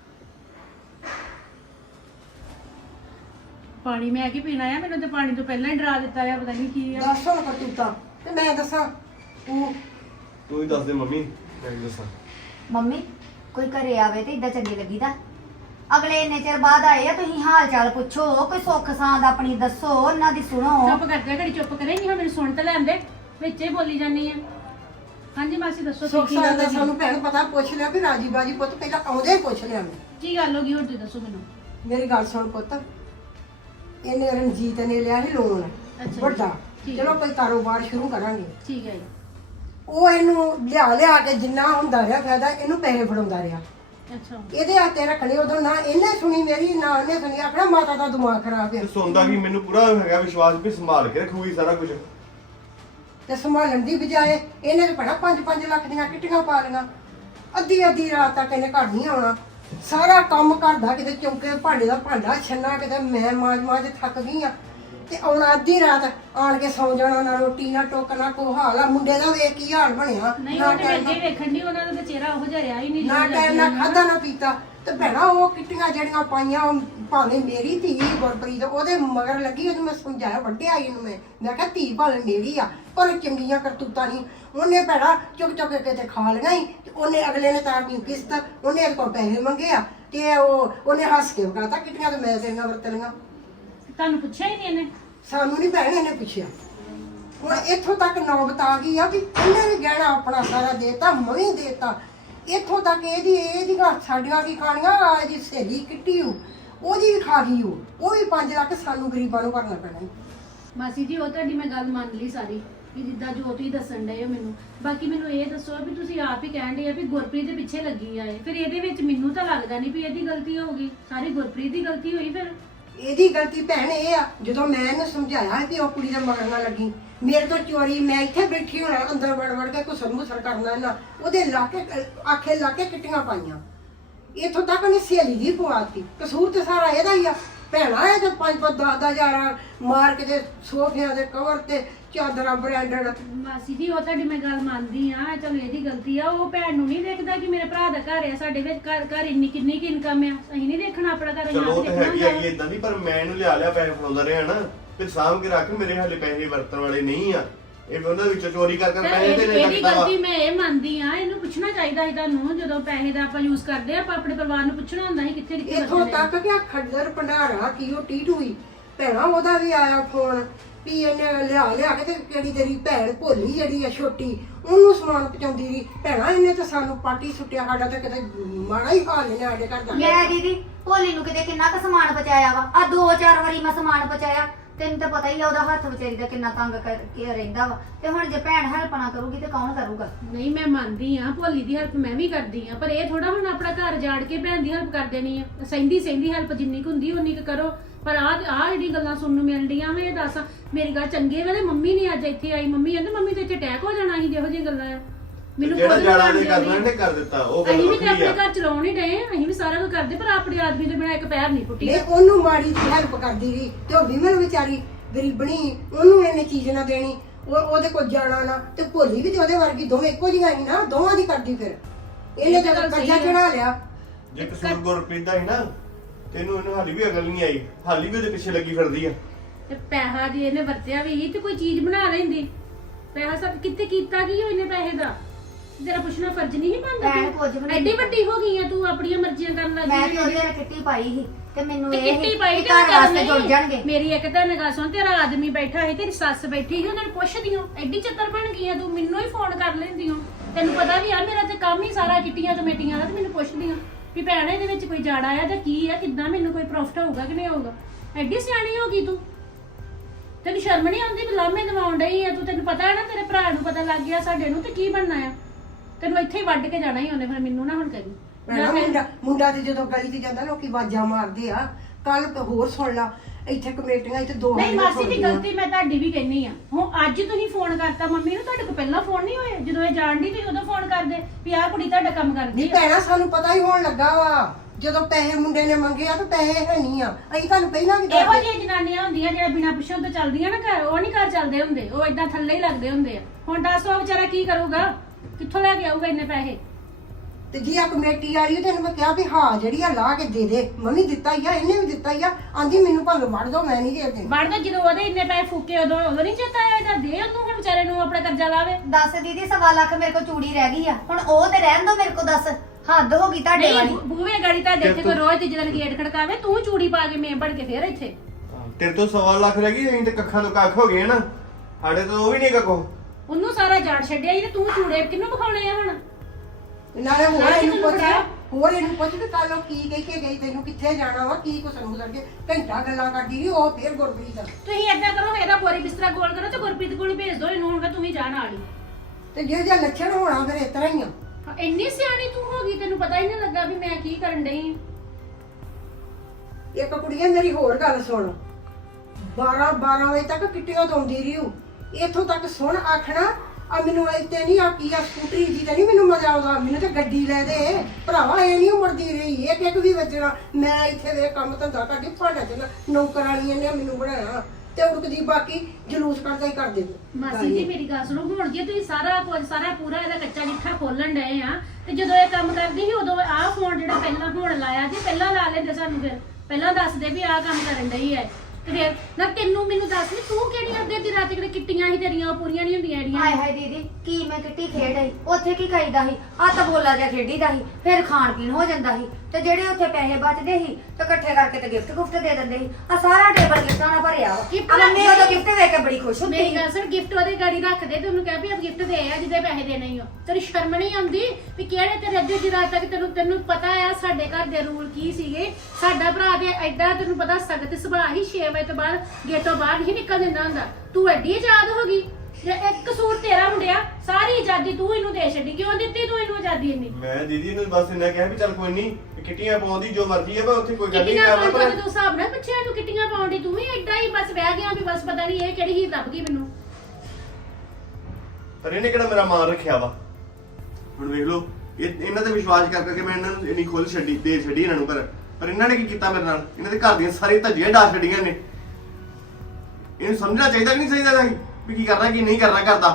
D: ਪਾਣੀ ਮੈਂ ਕੀ ਪੀਣਾ ਆ, ਮੈਨੂੰ ਤੇ ਪਾਣੀ ਤੋਂ ਪਹਿਲਾਂ ਹੀ ਡਰਾ ਦਿੱਤਾ ਆ, ਪਤਾ ਨਹੀਂ ਕੀ ਆ।
A: ਦੱਸ ਹੁਣ ਕਰਤੂਤਾਂ ਤੇ ਮੈਂ ਦੱਸਾਂ। ਤੂੰ
B: ਤੂੰ ਹੀ ਦੱਸ ਦੇ ਮੰਮੀ, ਮੈਂ ਕੀ ਦੱਸਾਂ।
C: ਮੰਮੀ ਕੋਈ ਘਰੇ ਆਵੇ ਤੇ ਇਦਾਂ ਚੰਗੇ ਲੱਗੀਦਾ। ਅਗਲੇ ਇੰਨੇ ਚਿਰ ਬਾਅਦ ਆਏ ਆ, ਤੁਸੀਂ ਹਾਲ ਚਾਲ ਪੁੱਛੋ, ਕੋਈ ਸੁੱਖ ਸਾਂਦ ਆਪਣੀ ਦੱਸੋ, ਉਹਨਾਂ ਦੀ ਸੁਣੋ।
D: ਚੁੱਪ ਕਰਦੇ ਘੜੀ ਚੁੱਪ ਕਰੇ ਨਹੀਂ, ਮੈਨੂੰ ਸੁਣ ਤਾਂ ਲੈਂਦੇ, ਵਿੱਚ ਹੀ ਬੋਲੀ ਜਾਨੀ ਆ। ਹਾਂਜੀ ਮਾਸੀ ਦੱਸੋ
A: ਸੁੱਖ
D: ਕੀ
A: ਸਾਂਦ
D: ਗੱਲ
A: ਦਾ
D: ਹੋ ਗਈ?
A: ਸਾਨੂੰ ਭੈਣ ਪਤਾ ਪੁੱਛ ਲਿਆ ਵੀ ਰਾਜੀ ਬਾਜੀ ਪੁੱਤ, ਪਹਿਲਾਂ ਆਉਂਦੇ ਹੀ ਪੁੱਛ ਲਿਆ ਮੈਂ।
D: ਕੀ ਗੱਲ ਹੋ ਗਈ ਹੋਰ ਤੁਸੀਂ ਦੱਸੋ ਮੈਨੂੰ।
A: ਮੇਰੀ ਗੱਲ ਸੁਣ ਪੁੱਤ, ਇਹਨੇ ਰਣਜੀਤ ਨੇ ਲਿਆ ਸੀ ਲੋਨ
D: ਅੱਛਾ।
A: ਵੱਡਾ,
D: ਠੀਕ
A: ਚਲੋ
D: ਹੈ।
A: ਕੋਈ ਕਾਰੋਬਾਰ ਸ਼ੁਰੂ ਕਰਾਂਗੇ।
D: ਠੀਕ ਹੈ ਜੀ।
A: ਉਹ ਇਹਨੂੰ ਲਿਆ ਲਿਆ ਕੇ ਜਿੰਨਾ ਹੁੰਦਾ ਰਿਹਾ ਫਾਇਦਾ, ਇਹਨੂੰ ਪੈਸੇ ਫੜਾਉਂਦਾ ਰਿਹਾ।
D: ਅੱਛਾ
A: ਇਹਦੇ ਹੱਥੇ ਰੱਖਣੀ ਉਦੋਂ ਨਾ ਇਹਨੇ ਸੁਣੀ ਮੇਰੀ ਨਾ ਉਹਨੇ ਸੁਣੀ ਆਖਣਾ ਮਾਤਾ ਦਾ ਦਿਮਾਗ ਖਰਾਬ ਹੈ
B: ਤੇ ਸੌਂਦਾ ਕੀ ਮੈਨੂੰ ਪੂਰਾ ਹੈਗਾ ਵਿਸ਼ਵਾਸ ਵੀ ਸੰਭਾਲ ਕੇ ਰੱਖੂਗੀ ਸਾਰਾ ਕੁਝ।
A: ਤੇ ਸੰਭਾਲਣ ਦੀ ਬਜਾਏ ਇਹਨੇ ਤਾਂ ਭੈਣਾ ਪੰਜ ਪੰਜ ਲੱਖ ਦੀਆਂ ਕਿੱਟੀਆਂ ਪਾ ਲਈਆਂ। ਅੱਧੀ ਅੱਧੀ ਰਾਤ ਤੱਕ ਇਹਨੇ ਘਰ ਨਹੀਂ ਆਉਣਾ। ਸਾਰਾ ਕੰਮ ਕਰਦਾ ਕਿਤੇ ਚੌਂਕੇ ਭਾਂਡੇ ਦਾ ਭਾਂਡਾ ਛੰਨਾ ਕਿਤੇ ਮੈਂ ਮਾਜ ਮਾਜ ਥੱਕ ਗਈ ਆ ਤੇ ਆਉਣਾ ਅੱਧੀ ਰਾਤ ਆਣ ਕੇ ਸੌਂ ਜਾਣਾ ਨਾ ਰੋਟੀ ਨਾ ਟੋਕ ਨਾ ਕੋ ਹਾਲ ਆ। ਮੁੰਡੇ ਦਾ ਵੇਖ ਕੀ ਹਾਲ ਬਣਿਆ
D: ਨਹੀਂ
A: ਨਾ
D: ਉਹਨੇ
A: ਟਾਈਮ
D: ਅੱਗੇ ਵੇਖਣ ਦੀ ਉਹਨਾਂ ਦਾ ਤਾਂ ਚਿਹਰਾ ਉਹੋ ਜਿਹਾ ਰਿਹਾ ਹੀ ਨਹੀਂ
A: ਨਾ
D: ਜਿਹੜਾ
A: ਟਾਈਮ ਨਾ
D: ਲੱਗੇ
A: ਖਾਦਾ ਨਾ ਪੀਤਾ ਤੇ ਭੈਣਾ ਉਹ ਕਿੱਟੀਆਂ ਜਿਹੜੀਆਂ ਪਾਈਆਂ ਉਹ ਭਾਵੇਂ ਮੇਰੀ ਧੀ ਗੁਰਪ੍ਰੀਤ ਉਹਦੇ ਮਗਰ ਲੱਗੀ ਉਹਨੂੰ ਮੈਂ ਸਮਝਾਇਆ ਵੱਡੇ ਆਈ ਨੂੰ ਮੈਂ ਮੈਂ ਕਿਹਾ ਧੀ ਭਾਵੇਂ ਮੇਰੀ ਆ ਪਰ ਚੰਗੀਆਂ ਕਰਤੂਤਾਂ ਨਹੀਂ। ਉਹਨੇ ਭੈਣਾ ਚੁੱਕ ਚੁੱਕ ਕੇ ਤੇ ਖਾ ਲਈਆਂ ਹੀ ਤੇ ਉਹਨੇ ਅਗਲੇ ਨੇ ਤਾਰਨੀ ਕਿਸ਼ਤ ਉਹਨੇ ਇਹਦੇ ਕੋਲ ਪੈਸੇ ਮੰਗੇ ਆ ਤੇ ਉਹ ਉਹਨੇ ਹੱਸ ਕੇ ਕਹਤਾ ਕਿੱਟੀਆਂ ਤੇ ਮੈਂ ਤੇਰੀਆਂ ਵਰਤ ਲਈਆਂ।
D: ਤੁਹਾਨੂੰ ਪੁੱਛਿਆ ਹੀ ਨਹੀਂ ਇਹਨੇ
A: ਸਾਨੂੰ ਨਹੀਂ ਭੈਣ ਇਹਨੇ ਪੁੱਛਿਆ। ਹੁਣ ਇੱਥੋਂ ਤੱਕ ਨੌਬਤ ਆ ਗਈ ਆ ਵੀ ਇਹਨੇ ਵੀ ਗਹਿਣਾ ਆਪਣਾ ਸਾਰਾ ਦੇਤਾ ਮੈਂ ਵੀ ਦੇਤਾ। ਇੱਥੋਂ ਤੱਕ ਇਹਦੀ ਇਹਦੀਆਂ ਸਾਡੀਆਂ ਕੀ ਖਾਣੀਆਂ ਆ ਜੀ ਸਹੇਲੀ ਕਿੱਟੀ ਹੋ ਉਹਦੀ ਵੀ ਖਾ ਗਈ ਉਹ ਉਹ ਵੀ ਪੰਜ ਲੱਖ ਸਾਨੂੰ ਗਰੀਬਾਂ ਨੂੰ ਭਰਨਾ ਪੈਣਾ ਈ।
D: ਮਾਸੀ ਜੀ ਉਹ ਤੁਹਾਡੀ ਮੈਂ ਗੱਲ ਮੰਨ ਲਈ ਸਾਰੀ ਕਿ ਜਿੱਦਾਂ ਜੋ ਤੁਸੀਂ ਦੱਸਣ ਡਏ ਹੋ ਮੈਨੂੰ। ਬਾਕੀ ਮੈਨੂੰ ਇਹ ਦੱਸੋ ਵੀ ਤੁਸੀਂ ਆਪ ਹੀ ਕਹਿਣ ਡਏ ਆ ਵੀ ਗੁਰਪ੍ਰੀਤ ਦੇ ਪਿੱਛੇ ਲੱਗੀ ਆ ਇਹ, ਫਿਰ ਇਹਦੇ ਵਿੱਚ ਮੈਨੂੰ ਤਾਂ ਲੱਗਦਾ ਨਹੀਂ ਵੀ ਇਹਦੀ ਗਲਤੀ ਹੋਊਗੀ, ਸਾਰੀ ਗੁਰਪ੍ਰੀਤ ਦੀ ਗਲਤੀ ਹੋਈ ਫਿਰ।
A: ਇਹਦੀ ਗਲਤੀ ਭੈਣ ਇਹ ਆ ਜਦੋਂ ਮੈਂ ਇਹਨੂੰ ਸਮਝਾਇਆ ਕਿ ਉਹ ਕੁੜੀ ਦੇ ਮਗਰ ਨਾ ਲੱਗੀ ਮੇਰੇ ਤੋਂ ਚੋਰੀ ਮੈਂ ਇੱਥੇ ਬੈਠੀ ਹੋਣਾ ਅੰਦਰ ਵੜ ਵੜ ਕੇ ਕੁਸਰ ਮੁਸਰ ਕਰਨਾ ਇਹਨਾਂ ਉਹਦੇ ਲਾਕੇ ਆਖੇ ਲਾਕੇ ਕਿੱਟੀਆਂ ਪਾਈਆਂ। ਇੱਥੋਂ ਤੱਕ ਉਹਨੇ ਸਹੇਲੀ ਦੀ ਪਵਾਤੀ ਕਸੂਰ ਤੇ ਸਾਰਾ ਇਹਦਾ ਹੀ ਆ। ਭੈਣਾ ਇਹ ਤੇ ਪੰਜ ਪੰਜ ਦਸ ਦਸ ਹਜ਼ਾਰ ਮਾਰ ਕੇ ਤੇ ਸੋਫਿਆਂ ਦੇ ਕਵਰ ਤੇ ਚਾਦਰਾਂ ਬ੍ਰਾਂਡਡ।
D: ਮਾਸੀ ਜੀ ਉਹ ਤੁਹਾਡੀ ਮੈਂ ਗੱਲ ਮੰਨਦੀ ਆ ਚਲੋ ਇਹਦੀ ਗਲਤੀ ਆ। ਉਹ ਭੈਣ ਨੂੰ ਨਹੀਂ ਦੇਖਦਾ ਕਿ ਮੇਰੇ ਭਰਾ ਦਾ ਘਰ ਆ, ਸਾਡੇ ਵਿੱਚ ਘਰ ਘਰ ਇੰਨੀ ਕਿੰਨੀ ਕੀ ਇਨਕਮ ਆ, ਅਸੀਂ ਨਹੀਂ ਦੇਖਣਾ ਆਪਣਾ ਘਰ।
B: ਚਲੋ ਉਹ ਤਾਂ ਹੈਗੀ ਹੈਗੀ ਇਦਾਂ ਦੀ ਪਰ ਮੈਂ ਇਹਨੂੰ ਲਿਆ ਲਿਆ ਪੈਸੇ ਫੜਾਉਂਦਾ ਰਿਹਾ ਨਾ ਫਿਰ ਸਾਂਭ ਕੇ ਰੱਖ ਮੇਰੇ ਹਾਲੇ ਪੈਸੇ ਵਰਤਣ ਵਾਲੇ ਨਹੀਂ ਆ। ਇਹ ਉਹਨਾਂ ਵਿੱਚੋਂ ਚੋਰੀ ਕਰ ਕਰ ਪੈਸੇ
D: ਇਹਦੀ
B: ਦੇਣੇ
D: ਇਹਦੀ
B: ਲੱਗਦਾ ਵਾ।
D: ਗਲਤੀ ਮੈਂ ਇਹ ਮੰਨਦੀ ਆ। ਇਹਨੂੰ ਪੁੱਛਣਾ ਚਾਹੀਦਾ ਸੀ ਤੁਹਾਨੂੰ ਜਦੋਂ ਪੈਸੇ ਦਾ ਆਪਾਂ ਯੂਜ਼ ਕਰਦੇ ਆ ਆਪਾਂ ਆਪਣੇ ਪਰਿਵਾਰ ਨੂੰ ਪੁੱਛਣਾ ਹੁੰਦਾ ਸੀ ਕਿੱਥੇ ਕਿੱਥੇ
A: ਇੱਥੋਂ
D: ਵਰਤਣੇ ਆ।
A: ਤੱਕ ਕਿ ਆ ਖੱਡਰ ਭੰਡਾਰਾ ਕੀ ਉਹ ਟੀਟ ਹੋਈ ਭੈਣਾ ਉਹਦਾ ਵੀ ਆਇਆ ਫੋਨ ਵੀ ਇਹਨੇ ਲਿਆ ਲਿਆ ਕੇ ਤੇ ਕਿਹੜੀ ਤੇਰੀ ਭੈਣ ਭੋਲੀ ਜਿਹੜੀ ਆ ਛੋਟੀ ਉਹਨੂੰ ਸਮਾਨ ਪਹੁੰਚਾਉਂਦੀ ਰਹੀ। ਭੈਣਾ ਇਹਨੇ ਤਾਂ ਸਾਨੂੰ ਪਾਟੀ ਸੁੱਟਿਆ ਸਾਡਾ ਤਾਂ ਕਿਤੇ ਮਾੜਾ ਹੀ ਹਾਲ ਨੇ ਸਾਡੇ ਘਰ ਦਾ।
C: ਮੈਂ ਦੀਦੀ ਭੋਲੀ ਨੂੰ ਕਿਤੇ ਕਿੰਨਾ ਕੁ ਸਮਾਨ ਪਹੁੰਚਾਇਆ ਵਾ ਆ ਦੋ ਚਾਰ ਵਾਰੀ ਮੈਂ ਸਮਾਨ ਪਹੁੰਚਾਇਆ। ਤੈਨੂੰ ਤਾਂ ਪਤਾ ਹੀ ਆ ਉਹਦਾ ਹੱਥ ਵਿਚਾਰੀ ਦਾ ਕਿੰਨਾ ਤੰਗ ਕਰਕੇ ਰਹਿੰਦਾ ਵਾ ਤੇ ਹੁਣ ਜੇ ਭੈਣ ਹੈਲਪ ਨਾ ਕਰੂਗੀ ਤੇ ਕੌਣ ਕਰੂਗਾ।
D: ਨਹੀਂ ਮੈਂ ਮੰਨਦੀ ਆ ਭੋਲੀ ਦੀ ਹੈਲਪ ਮੈਂ ਵੀ ਕਰਦੀ ਆ ਪਰ ਇਹ ਥੋੜਾ ਹੁਣ ਆਪਣਾ ਘਰ ਜਾੜ ਕੇ ਭੈਣ ਦੀ ਹੈਲਪ ਕਰ ਦੇਣੀ ਆ। ਸਹਿੰਦੀ ਸਹਿੰਦੀ ਹੈਲਪ ਜਿੰਨੀ ਕੁ ਹੁੰਦੀ ਉਨੀ ਕੁ ਕਰੋ। ਪਰ ਆ ਆ ਜਿਹੜੀ ਗੱਲਾਂ ਸੁਣਨ ਨੂੰ ਮਿਲਦੀਆਂ ਵੇ ਦੱਸ ਮੇਰੀ ਗੱਲ ਚੰਗੇ ਵੇਲੇ ਮੰਮੀ ਨਹੀਂ ਅੱਜ ਇੱਥੇ ਆਈ। ਮੰਮੀ ਕਹਿੰਦੇ ਮੰਮੀ ਤੇ ਇੱਥੇ ਅਟੈਕ ਹੋ ਜਾਣਾ ਸੀ ਜਿਹੋ ਜਿਹੀ ਗੱਲਾਂ ਆ। ਮੈਨੂੰ
B: ਜਿਹੜਾ
D: ਖੁਦ
B: ਜਾਣਾ
D: ਨੂੰ
B: ਉਹਨੇ
D: ਲੱਗਦੀਆਂ
B: ਕਰਨਾ ਇਹਨੇ ਕਰ ਦਿੱਤਾ ਉਹ ਗੱਲ
D: ਅਸੀਂ ਵੀ ਤੇ
B: ਵੱਖਰੀ
D: ਆਪਣੇ
B: ਆ।
D: ਘਰ ਚਲਾਉਣ ਹੀ ਡਏ ਆ, ਅਸੀਂ ਵੀ ਸਾਰਾ ਕੁਝ ਕਰਦੇ ਪਰ ਆਪਣੇ ਆਦਮੀ ਦੇ ਬਿਨਾਂ ਇੱਕ ਪੈਰ ਨਹੀਂ ਪੁੱਟੀ।
A: ਨਹੀਂ ਉਹਨੂੰ ਮਾੜੀ ਦੀ ਹੈਲਪ ਕਰਦੀ ਰਹੀ ਤੇ ਉਹ ਵਿਮਲ ਵਿਚਾਰੀ ਗਰੀਬਣੀ ਉਹਨੂੰ ਇਹਨੇ ਚੀਜ਼ ਨਾ ਦੇਣੀ ਉਹ ਉਹਦੇ ਕੋਲ ਜਾਣਾ ਨਾ ਤੇ ਭੋਲੀ ਵੀ ਤੇ ਉਹਦੇ ਵਰਗੀ ਦੋਵੇਂ ਇੱਕੋ ਜਿਹੀਆਂ ਹੀ ਨਾ ਦੋਵਾਂ ਦੀ ਕਰਦੀ ਫਿਰ ਇਹਨੇ
D: ਇਹ ਤਾਂ
A: ਜਦੋਂ
D: ਗੱਲ ਸਹੀ
A: ਕਰਜ਼ਾ
D: ਆ।
A: ਚੜਾ ਲਿਆ।
B: ਜੇ ਕਸੂਰ ਗੁਰਪ੍ਰੀਤ ਦਾ ਸੀ ਨਾ ਤੈਨੂੰ ਇਹਨੂੰ ਹਾਲੀ ਵੀ ਅਕਲ ਨਹੀਂ ਆਈ ਹਾਲੀ ਵੀ ਉਹਦੇ ਪਿੱਛੇ ਲੱਗੀ ਫਿਰਦੀ ਆ।
D: ਤੇ ਪੈਸਾ ਜੇ ਇਹਨੇ ਵਰਤਿਆ ਵੀ ਸੀ ਤੇ ਕੋਈ ਚੀਜ਼ ਬਣਾ ਲੈਂਦੀ। ਪੈਸਾ ਸਭ ਕਿੱਥੇ ਕੀਤਾ ਕੀ ਹੋ ਇਹਨੇ ਪੈਸੇ ਦਾ ਤੇਰਾ ਪੁੱਛਣਾ ਫਰਜ਼ ਨਹੀਂ ਬਣਦਾ।
C: ਭੈਣ ਕੁਝ ਵੀ ਨਹੀਂ
D: ਐਡੀ ਵੱਡੀ ਹੋ ਗਈ ਆ ਤੂੰ ਆਪਣੀਆਂ ਮਰਜ਼ੀਆਂ ਕਰਨ ਲੱਗ
C: ਮੈਂ
D: ਗਈ
C: ਤੇ ਉਹਦੇ ਨਾਲ ਕਿੱਟੀ ਪਾਈ ਸੀ ਤੇ ਮੈਨੂੰ
D: ਤੇ
C: ਇਹ
D: ਕਿੱਟੀ
C: ਸੀ
D: ਪਾਈ
C: ਕਿ
D: ਤੇ
C: ਘਰ
D: ਗੱਲ
C: ਵਾਸਤੇ ਜੁੜ
D: ਨਹੀਂ।
C: ਜਾਣਗੇ।
D: ਮੇਰੀ ਇੱਕ ਤਾਂ ਨਿਗਾਹ ਸੁਣ ਤੇਰਾ ਆਦਮੀ ਬੈਠਾ ਸੀ ਤੇਰੀ ਸੱਸ ਬੈਠੀ ਸੀ ਉਹਨਾਂ ਨੂੰ ਪੁੱਛਦੀ ਹਾਂ ਐਡੀ ਚੱਤਰ ਬਣ ਗਈ ਆ ਤੂੰ ਮੈਨੂੰ ਹੀ ਫੋਨ ਕਰ ਲੈਂਦੀ ਹਾਂ। ਤੈਨੂੰ ਪਤਾ ਵੀ ਆ ਮੇਰਾ ਤੇ ਕੰਮ ਹੀ ਸਾਰਾ ਕਿੱਟੀਆਂ ਕਮੇਟੀਆਂ ਦਾ ਤੇ ਮੈਨੂੰ ਪੁੱਛਦੀ ਹਾਂ ਵੀ ਭੈਣ ਇਹਦੇ ਵਿੱਚ ਕੋਈ ਜਾੜਾ ਆ ਜਾਂ ਕੀ ਆ ਕਿੱਦਾਂ ਮੈਨੂੰ ਕੋਈ ਪ੍ਰੋਫਿਟ ਹੋਊਗਾ ਕਿ ਨਹੀਂ ਹੋਊਗਾ। ਐਡੀ ਸਿਆਣੀ ਹੋ ਗਈ ਤੂੰ। ਤੈਨੂੰ ਸ਼ਰਮ ਨਹੀਂ ਆਉਂਦੀ ਵੀ ਲਾਮੇ ਦਵਾਉਣ ਡਈ ਆ ਤੂੰ। ਤੈਨੂੰ ਪਤਾ ਹੈ ਨਾ ਤੇਰੇ ਭਰਾ ਨੂੰ ਪਤਾ ਲੱਗ ਗਿਆ ਸਾਡੇ ਨੂੰ ਤੇ ਕੀ ਬਣਨਾ ਆ। ਤੈਨੂੰ ਇੱਥੇ ਹੀ ਵੱਢ ਕੇ ਜਾਣਾ ਹੀ ਉਹਨੇ ਫਿਰ ਮੈਨੂੰ ਨਾ ਹੁਣ ਕਰੀ।
A: ਭੈਣਾ ਮੁੰਡਾ ਮੁੰਡਾ ਤੇ ਜਦੋਂ ਗਲੀ 'ਚ ਜਾਂਦਾ ਲੋਕੀ ਆਵਾਜ਼ਾਂ ਮਾਰਦੇ ਆ। ਕੱਲ ਹੋਰ ਸੁਣ ਲਾ ਇੱਥੇ ਕਮੇਟੀਆਂ ਇੱਥੇ ਦੋ
D: ਨਹੀਂ
A: ਹਾਲੀਆਂ
D: ਮਾਸੀ ਦੀ
A: ਸੁਣਦੀਆਂ।
D: ਗਲਤੀ ਮੈਂ ਤੁਹਾਡੀ ਵੀ ਕਹਿਨੀ ਆ। ਹੁਣ ਅੱਜ ਤੁਸੀਂ ਫੋਨ ਕਰਤਾ ਮੰਮੀ ਨੂੰ ਤੁਹਾਡੇ ਕੋਲ ਪਹਿਲਾਂ ਫੋਨ ਨਹੀਂ ਹੋਇਆ ਜਦੋਂ ਇਹ ਜਾਣਦੀ ਤੁਸੀਂ ਉਦੋਂ ਫੋਨ ਕਰਦੇ ਵੀ ਆਹ ਕੁੜੀ ਤੁਹਾਡਾ ਕੰਮ ਕਰਦੀ
A: ਨਹੀਂ
D: ਆ।
A: ਭੈਣਾ ਸਾਨੂੰ ਪਤਾ ਹੀ ਹੋਣ ਲੱਗਾ ਵਾ ਜਦੋਂ ਪੈਸੇ ਮੁੰਡੇ ਨੇ ਮੰਗੇ ਆ ਤਾਂ ਪੈਸੇ ਹੈ ਨਹੀਂ ਆ ਅਸੀਂ ਤੁਹਾਨੂੰ ਪਹਿਲਾਂ ਵੀ
D: ਇਹੋ
A: ਦੱਸਦੇ।
D: ਜਿਹੀਆਂ ਜਨਾਨੀਆਂ ਹੁੰਦੀਆਂ ਜਿਹੜਾ ਬਿਨਾਂ ਪੁੱਛਣ ਤੋਂ ਚੱਲਦੀਆਂ ਨਾ ਘਰ ਉਹ ਨਹੀਂ ਘਰ ਚੱਲਦੇ ਹੁੰਦੇ ਉਹ ਏਦਾਂ ਥੱਲੇ ਹੀ ਲੱਗਦੇ ਹੁੰਦੇ ਆ। ਹੁਣ ਦੱਸ ਉਹ ਵਿਚਾਰਾ ਕੀ ਕਰੂਗਾ ਕਿੱਥੋਂ ਲੈ ਕੇ ਆਊਗਾ ਇੰਨੇ ਪੈਸੇ।
A: ਤੇ ਜੀ ਆ ਕਮੇਟੀ ਵਾਲੀ ਤੈਨੂੰ ਮੈਂ ਕਿਹਾ ਵੀ ਹਾਂ ਜਿਹੜੀ ਆ ਲਾ ਕੇ ਦੇ ਦੇ ਮੰਮੀ ਦਿੱਤਾ ਹੀ ਆ ਇਹਨੇ ਵੀ ਦਿੱਤਾ ਹੀ ਆ ਆਂਦੀ ਮੈਨੂੰ ਭਾਵੇਂ ਵੜ ਦੋ ਮੈਂ ਨਹੀਂ ਦੇ ਦੇਣੀ।
D: ਵੜ ਦੋ ਜਦੋਂ ਉਹਦੇ ਇੰਨੇ ਪੈਸੇ ਫੂਕੇ ਉਦੋਂ ਉਦੋਂ ਨਹੀਂ ਚੇਤਾ ਆਇਆ ਇਹਦਾ ਦੇ ਉਹਨੂੰ ਹੁਣ ਵਿਚਾਰੇ ਨੂੰ ਆਪਣਾ ਕਰਜ਼ਾ ਲਾਵੇ।
C: ਦੱਸ ਦੀਦੀ ਸਵਾ ਲੱਖ ਮੇਰੇ ਕੋਲ ਚੂੜੀ ਰਹਿ ਗਈ ਆ ਹੁਣ ਉਹ ਤੇ ਰਹਿਣ ਦੋ ਮੇਰੇ ਕੋਲ। ਦੱਸ ਹੱਦ ਹੋ ਗਈ ਤੁਹਾਡੇ
D: ਨਹੀਂ
C: ਵਾਲੀ।
D: ਬੂ- ਬੂਹੇ ਗਾੜੀ ਤੁਹਾਡੇ ਇੱਥੇ ਕੋਈ ਰੋਜ਼ ਤੇ ਜਦੋਂ ਗੇਟ ਖੜਕਾਵੇ ਤੂੰ ਚੂੜੀ ਪਾ ਕੇ ਮੇਂ ਬਣ ਕੇ ਫੇਰ ਇੱਥੇ।
B: ਤੇਰੇ ਤੋਂ ਸਵਾ ਲੱਖ ਰਹਿ ਗਈ ਅਸੀਂ ਤੇ ਕੱਖਾਂ ਤੋਂ ਕੱਖ ਹੋ ਗਏ ਨਾ ਸਾਡੇ ਤੋਂ ਉਹ ਵੀ ਨਹੀਂ ਕੱਖੋ।
D: ਉਹਨੂੰ ਸਾਰਾ ਜਾੜ ਛੱਡਿਆ ਹੀ ਤੇ ਤੂੰ ਚੂੜੇ ਕਿਹਨੂੰ ਵਿਖਾਉਣੇ ਆ ਹੁਣ।
A: ਨਾਲੇ ਹੋਰ
D: ਨਾਲੇ
A: ਇਹਨੂੰ
D: ਤੈਨੂੰ
A: ਪੁੱਛ
D: ਪਤਾ-
A: ਹੋਰ ਇਹਨੂੰ ਪੁੱਛ ਵੀ ਕੱਲ ਉਹ ਕੀ ਕਹਿ ਕੇ ਗਈ ਤੈਨੂੰ ਕਿੱਥੇ ਜਾਣਾ ਵਾ ਕੀ ਕੁਛ ਨੂੰ ਕਰਕੇ ਘੰਟਾ ਗੱਲਾਂ ਕਰਦੀ ਰਹੀ ਉਹ ਫੇਰ ਗੁਰਪ੍ਰੀਤ ਆ।
D: ਤੁਸੀਂ ਏਦਾਂ ਕਰੋ ਇਹਦਾ ਬੋਰੀ ਬਿਸਤਰਾ ਗੋਲ ਕਰੋ ਤੇ ਗੁਰਪ੍ਰੀਤ ਕੋਲ ਭੇਜ ਦਿਓ ਇਹਨੂੰ ਹੁਣ ਕਿ ਤੂੰ ਵੀ ਜਾ ਨਾਲ ਹੀ।
A: ਤੇ ਜਿਹੋ ਜਿਹਾ ਲੱਛਣ ਹੋਣਾ ਫਿਰ ਇਸ ਤਰ੍ਹਾਂ ਹੀ ਆ।
D: ਇੰਨੀ ਸਿਆਣੀ ਤੂੰ ਹੋ ਗਈ, ਤੈਨੂੰ ਪਤਾ ਹੀ ਨਹੀਂ ਲੱਗਾ ਵੀ ਮੈਂ ਕੀ ਕਰਨ ਡਈ ਆਂ।
A: ਇੱਕ ਕੁੜੀਏ ਮੇਰੀ ਹੋਰ ਗੱਲ ਸੁਣ, ਬਾਰਾਂ ਬਾਰਾਂ ਵਜੇ ਤੱਕ ਕਿੱਟੀਆਂ ਧੋਂਦੀ ਰਹੀ ਹੂੰ। ਇੱਥੋਂ ਤੱਕ ਸੁਣ ਆਖਣਾ ਆ ਮੈਨੂੰ ਇੱਥੇ ਨਹੀਂ ਆ ਕੀ ਆ ਸਕੂਟਰੀ ਦੀ ਤਾਂ ਨਹੀਂ ਮੈਨੂੰ ਮਜ਼ਾ ਆਉਂਦਾ, ਮੈਨੂੰ ਤਾਂ ਗੱਡੀ ਲੈ ਦੇ ਭਰਾਵਾ। ਇਹ ਨਹੀਂ ਉਮੜਦੀ ਰਹੀ ਇੱਕ ਇੱਕ ਵੀ ਵੱਜਣਾ। ਮੈਂ ਇੱਥੇ ਦੇ ਕੰਮ ਧੰਦਾ ਕਰਦੀ, ਭਾਂਡਾ ਚ ਨੌਕਰਾਣੀਆਂ ਨੇ ਮੈਨੂੰ ਬਣਾਇਆ ਤੇ ਉੜਕਦੀ ਬਾਕੀ ਜਲੂਸ ਕੱਢਦਾ ਹੀ ਕਰਦੇ।
D: ਮਾਸੀ ਜੀ ਮੇਰੀ ਗੱਲ ਸੁਣੋ, ਹੁਣ ਜੇ ਤੁਸੀਂ ਸਾਰਾ ਕੁਝ ਸਾਰਾ ਪੂਰਾ ਇਹਦਾ ਕੱਚਾ ਜਿੱਠਾ ਖੋਲਣ ਡਏ ਆ ਤੇ ਜਦੋਂ ਇਹ ਕੰਮ ਕਰਦੀ ਸੀ ਉਦੋਂ ਆਹ ਫੋਨ ਜਿਹੜਾ ਪਹਿਲਾਂ ਹੁਣ ਲਾਇਆ ਸੀ ਪਹਿਲਾਂ ਲਾ ਲੈਂਦੇ ਸਾਨੂੰ, ਫਿਰ ਪਹਿਲਾਂ ਦੱਸਦੇ ਵੀ ਆਹ ਕੰਮ ਕਰਨ ਡਈ ਐ। ਤੇ ਫਿਰ ਨਾ ਤੈਨੂੰ ਮੈਨੂੰ ਦੱਸ ਵੀ ਤੂੰ ਕਿਹੜੀਆਂ ਅੱਧੇ ਦੀ ਰਾਤ ਕਿਹੜੇ ਕਿੱਟੀਆਂ ਸੀ ਤੇਰੀਆਂ, ਉਹ ਪੂਰੀਆਂ ਨਹੀਂ ਹੁੰਦੀਆਂ ਜਿਹੜੀਆਂ।
C: ਹਾਏ ਹਾਏ ਦੀਦੀ, ਕੀ ਮੈਂ ਕਿੱਟੀ ਖੇਡ ਆਈ, ਉੱਥੇ ਕੀ ਕਰੀਦਾ ਸੀ, ਆ ਤਾਂ ਬੋਲਾ ਜਿਹਾ ਖੇਡੀਦਾ ਸੀ, ਫਿਰ ਖਾਣ ਪੀਣ ਹੋ ਜਾਂਦਾ ਸੀ ਤੇ ਜਿਹੜੇ ਉੱਥੇ ਪੈਸੇ ਬਚਦੇ ਸੀ ਤੇ ਇਕੱਠੇ ਕਰਕੇ ਤੇ ਗਿਫਟ ਗੁਫਟ ਦੇ ਦਿੰਦੇ ਸੀ। ਆ ਸਾਰਾ ਟੇਬਲ ਗਿਫਟਾਂ ਨਾਲ ਭਰਿਆ ਵਾ। ਆ ਮੰਮੀ ਉਹਦਾ ਗਿਫਟ ਵੇਖ ਕੇ ਬੜੀ ਖੁਸ਼ ਹੁੰਦੀ
D: ਮੇਰੀ
C: ਸੀ।
D: ਗੱਲ ਸੁਣ, ਗਿਫਟ ਉਹਦੇ ਗਾੜੀ ਰੱਖ ਦੇ ਤੇ ਉਹਨੂੰ ਕਹਿ ਵੀ ਆ ਗਿਫਟ ਦੇ ਆ ਜਿਹਦੇ ਪੈਸੇ ਦੇਣੇ ਹੀ ਹੋ। ਤੇਰੀ ਸ਼ਰਮ ਨਹੀਂ ਆਉਂਦੀ ਵੀ ਕਿਹੜੇ ਤੇਰੇ ਅੱਧੇ ਦੀ ਰਾਤ ਤੱਕ ਤੈਨੂੰ ਤੈਨੂੰ ਪਤਾ ਆ ਸਾਡੇ ਘਰ ਦੇ ਰੂਲ ਕੀ ਸੀਗੇ। ਸਾਡਾ ਭਰਾ ਦੇ ਐਡਾ ਤੈਨੂੰ ਪਤਾ ਸਖਤ ਸੁਭਾਅ ਹੀ, ਛੇ ਵਜੇ ਤੋਂ ਬਾਅਦ ਗੇਟੋਂ ਬਾਹਰ ਹੀ ਨਿਕਲ ਜਾਂਦਾ ਹੁੰਦਾ। ਤੂੰ ਐਡੀ ਆਜ਼ਾਦ ਹੋ ਗਈ, ਇੱਕ ਕਸੂਰ ਤੇਰਾ ਮੁੰਡਿਆ, ਸਾਰੀ ਆਜ਼ਾਦੀ ਤੂੰ ਇਹਨੂੰ ਦੇ ਛੱਡੀ। ਕਿਉਂ ਦਿੱਤੀ ਤੂੰ ਇਹਨੂੰ ਆਜ਼ਾਦੀ ਇੰਨੀ?
B: ਮੈਂ ਦੀਦੀ ਨੂੰ ਬਸ ਇੰਨਾ ਕਿਹਾ ਵੀ ਚੱਲ ਕੋਈ ਨਹੀਂ ਕਿੱਟੀਆਂ ਪਾਉਂਦੀ ਜੋ ਮਰਜ਼ੀ ਹੈ, ਮੈਂ ਉੱਥੇ ਕੋਈ ਗੱਲ ਨਹੀਂ
D: ਕਿੱਟੀਆਂ
B: ਕਰਦਾ।
D: ਪਾਉਣ ਤੋਂ ਤੂੰ ਹਿਸਾਬ ਨਾਲ ਪੁੱਛਿਆ ਇਹਨੂੰ ਕਿੱਟੀਆਂ ਪਾਉਣ ਦੀ? ਤੂੰ ਵੀ ਐਡਾ ਹੀ ਬਸ ਵਹਿ ਗਿਆ ਵੀ ਬਸ ਪਤਾ ਨਹੀਂ ਇਹ ਕਿਹੜੀ ਹੀ ਲੱਭ ਗਈ ਮੈਨੂੰ।
B: ਪਰ ਇਹਨੇ ਕਿਹੜਾ ਮੇਰਾ ਮਾਨ ਰੱਖਿਆ ਵਾ। ਹੁਣ ਵੇਖ ਲਓ ਇਹ ਇਹਨਾਂ ਤੇ ਵਿਸ਼ਵਾਸ ਕਰ ਕਰਕੇ ਮੈਂ ਇਹਨਾਂ ਨੂੰ ਇੰਨੀ ਖੁੱਲ ਛੱਡੀ ਦੇ ਛੱਡੀ ਇਹਨਾਂ ਨੂੰ। ਪਰ ਪਰ ਇਹਨਾਂ ਨੇ ਕੀ ਕੀਤਾ ਮੇਰੇ ਨਾਲ? ਇਹਨਾਂ ਦੇ ਘਰ ਦੀਆਂ ਸਾਰੀ ਧੱਜੀਆਂ ਡਾ ਛੱਡੀਆਂ ਨੇ। ਇਹਨੂੰ ਸਮਝਣਾ ਚਾਹੀਦਾ ਕਿ ਨਹੀਂ ਚਾਹੀਦਾ ਵੀ ਕੀ ਕਰਨਾ ਕੀ ਨਹੀਂ ਕਰਨਾ ਕਰਦਾ।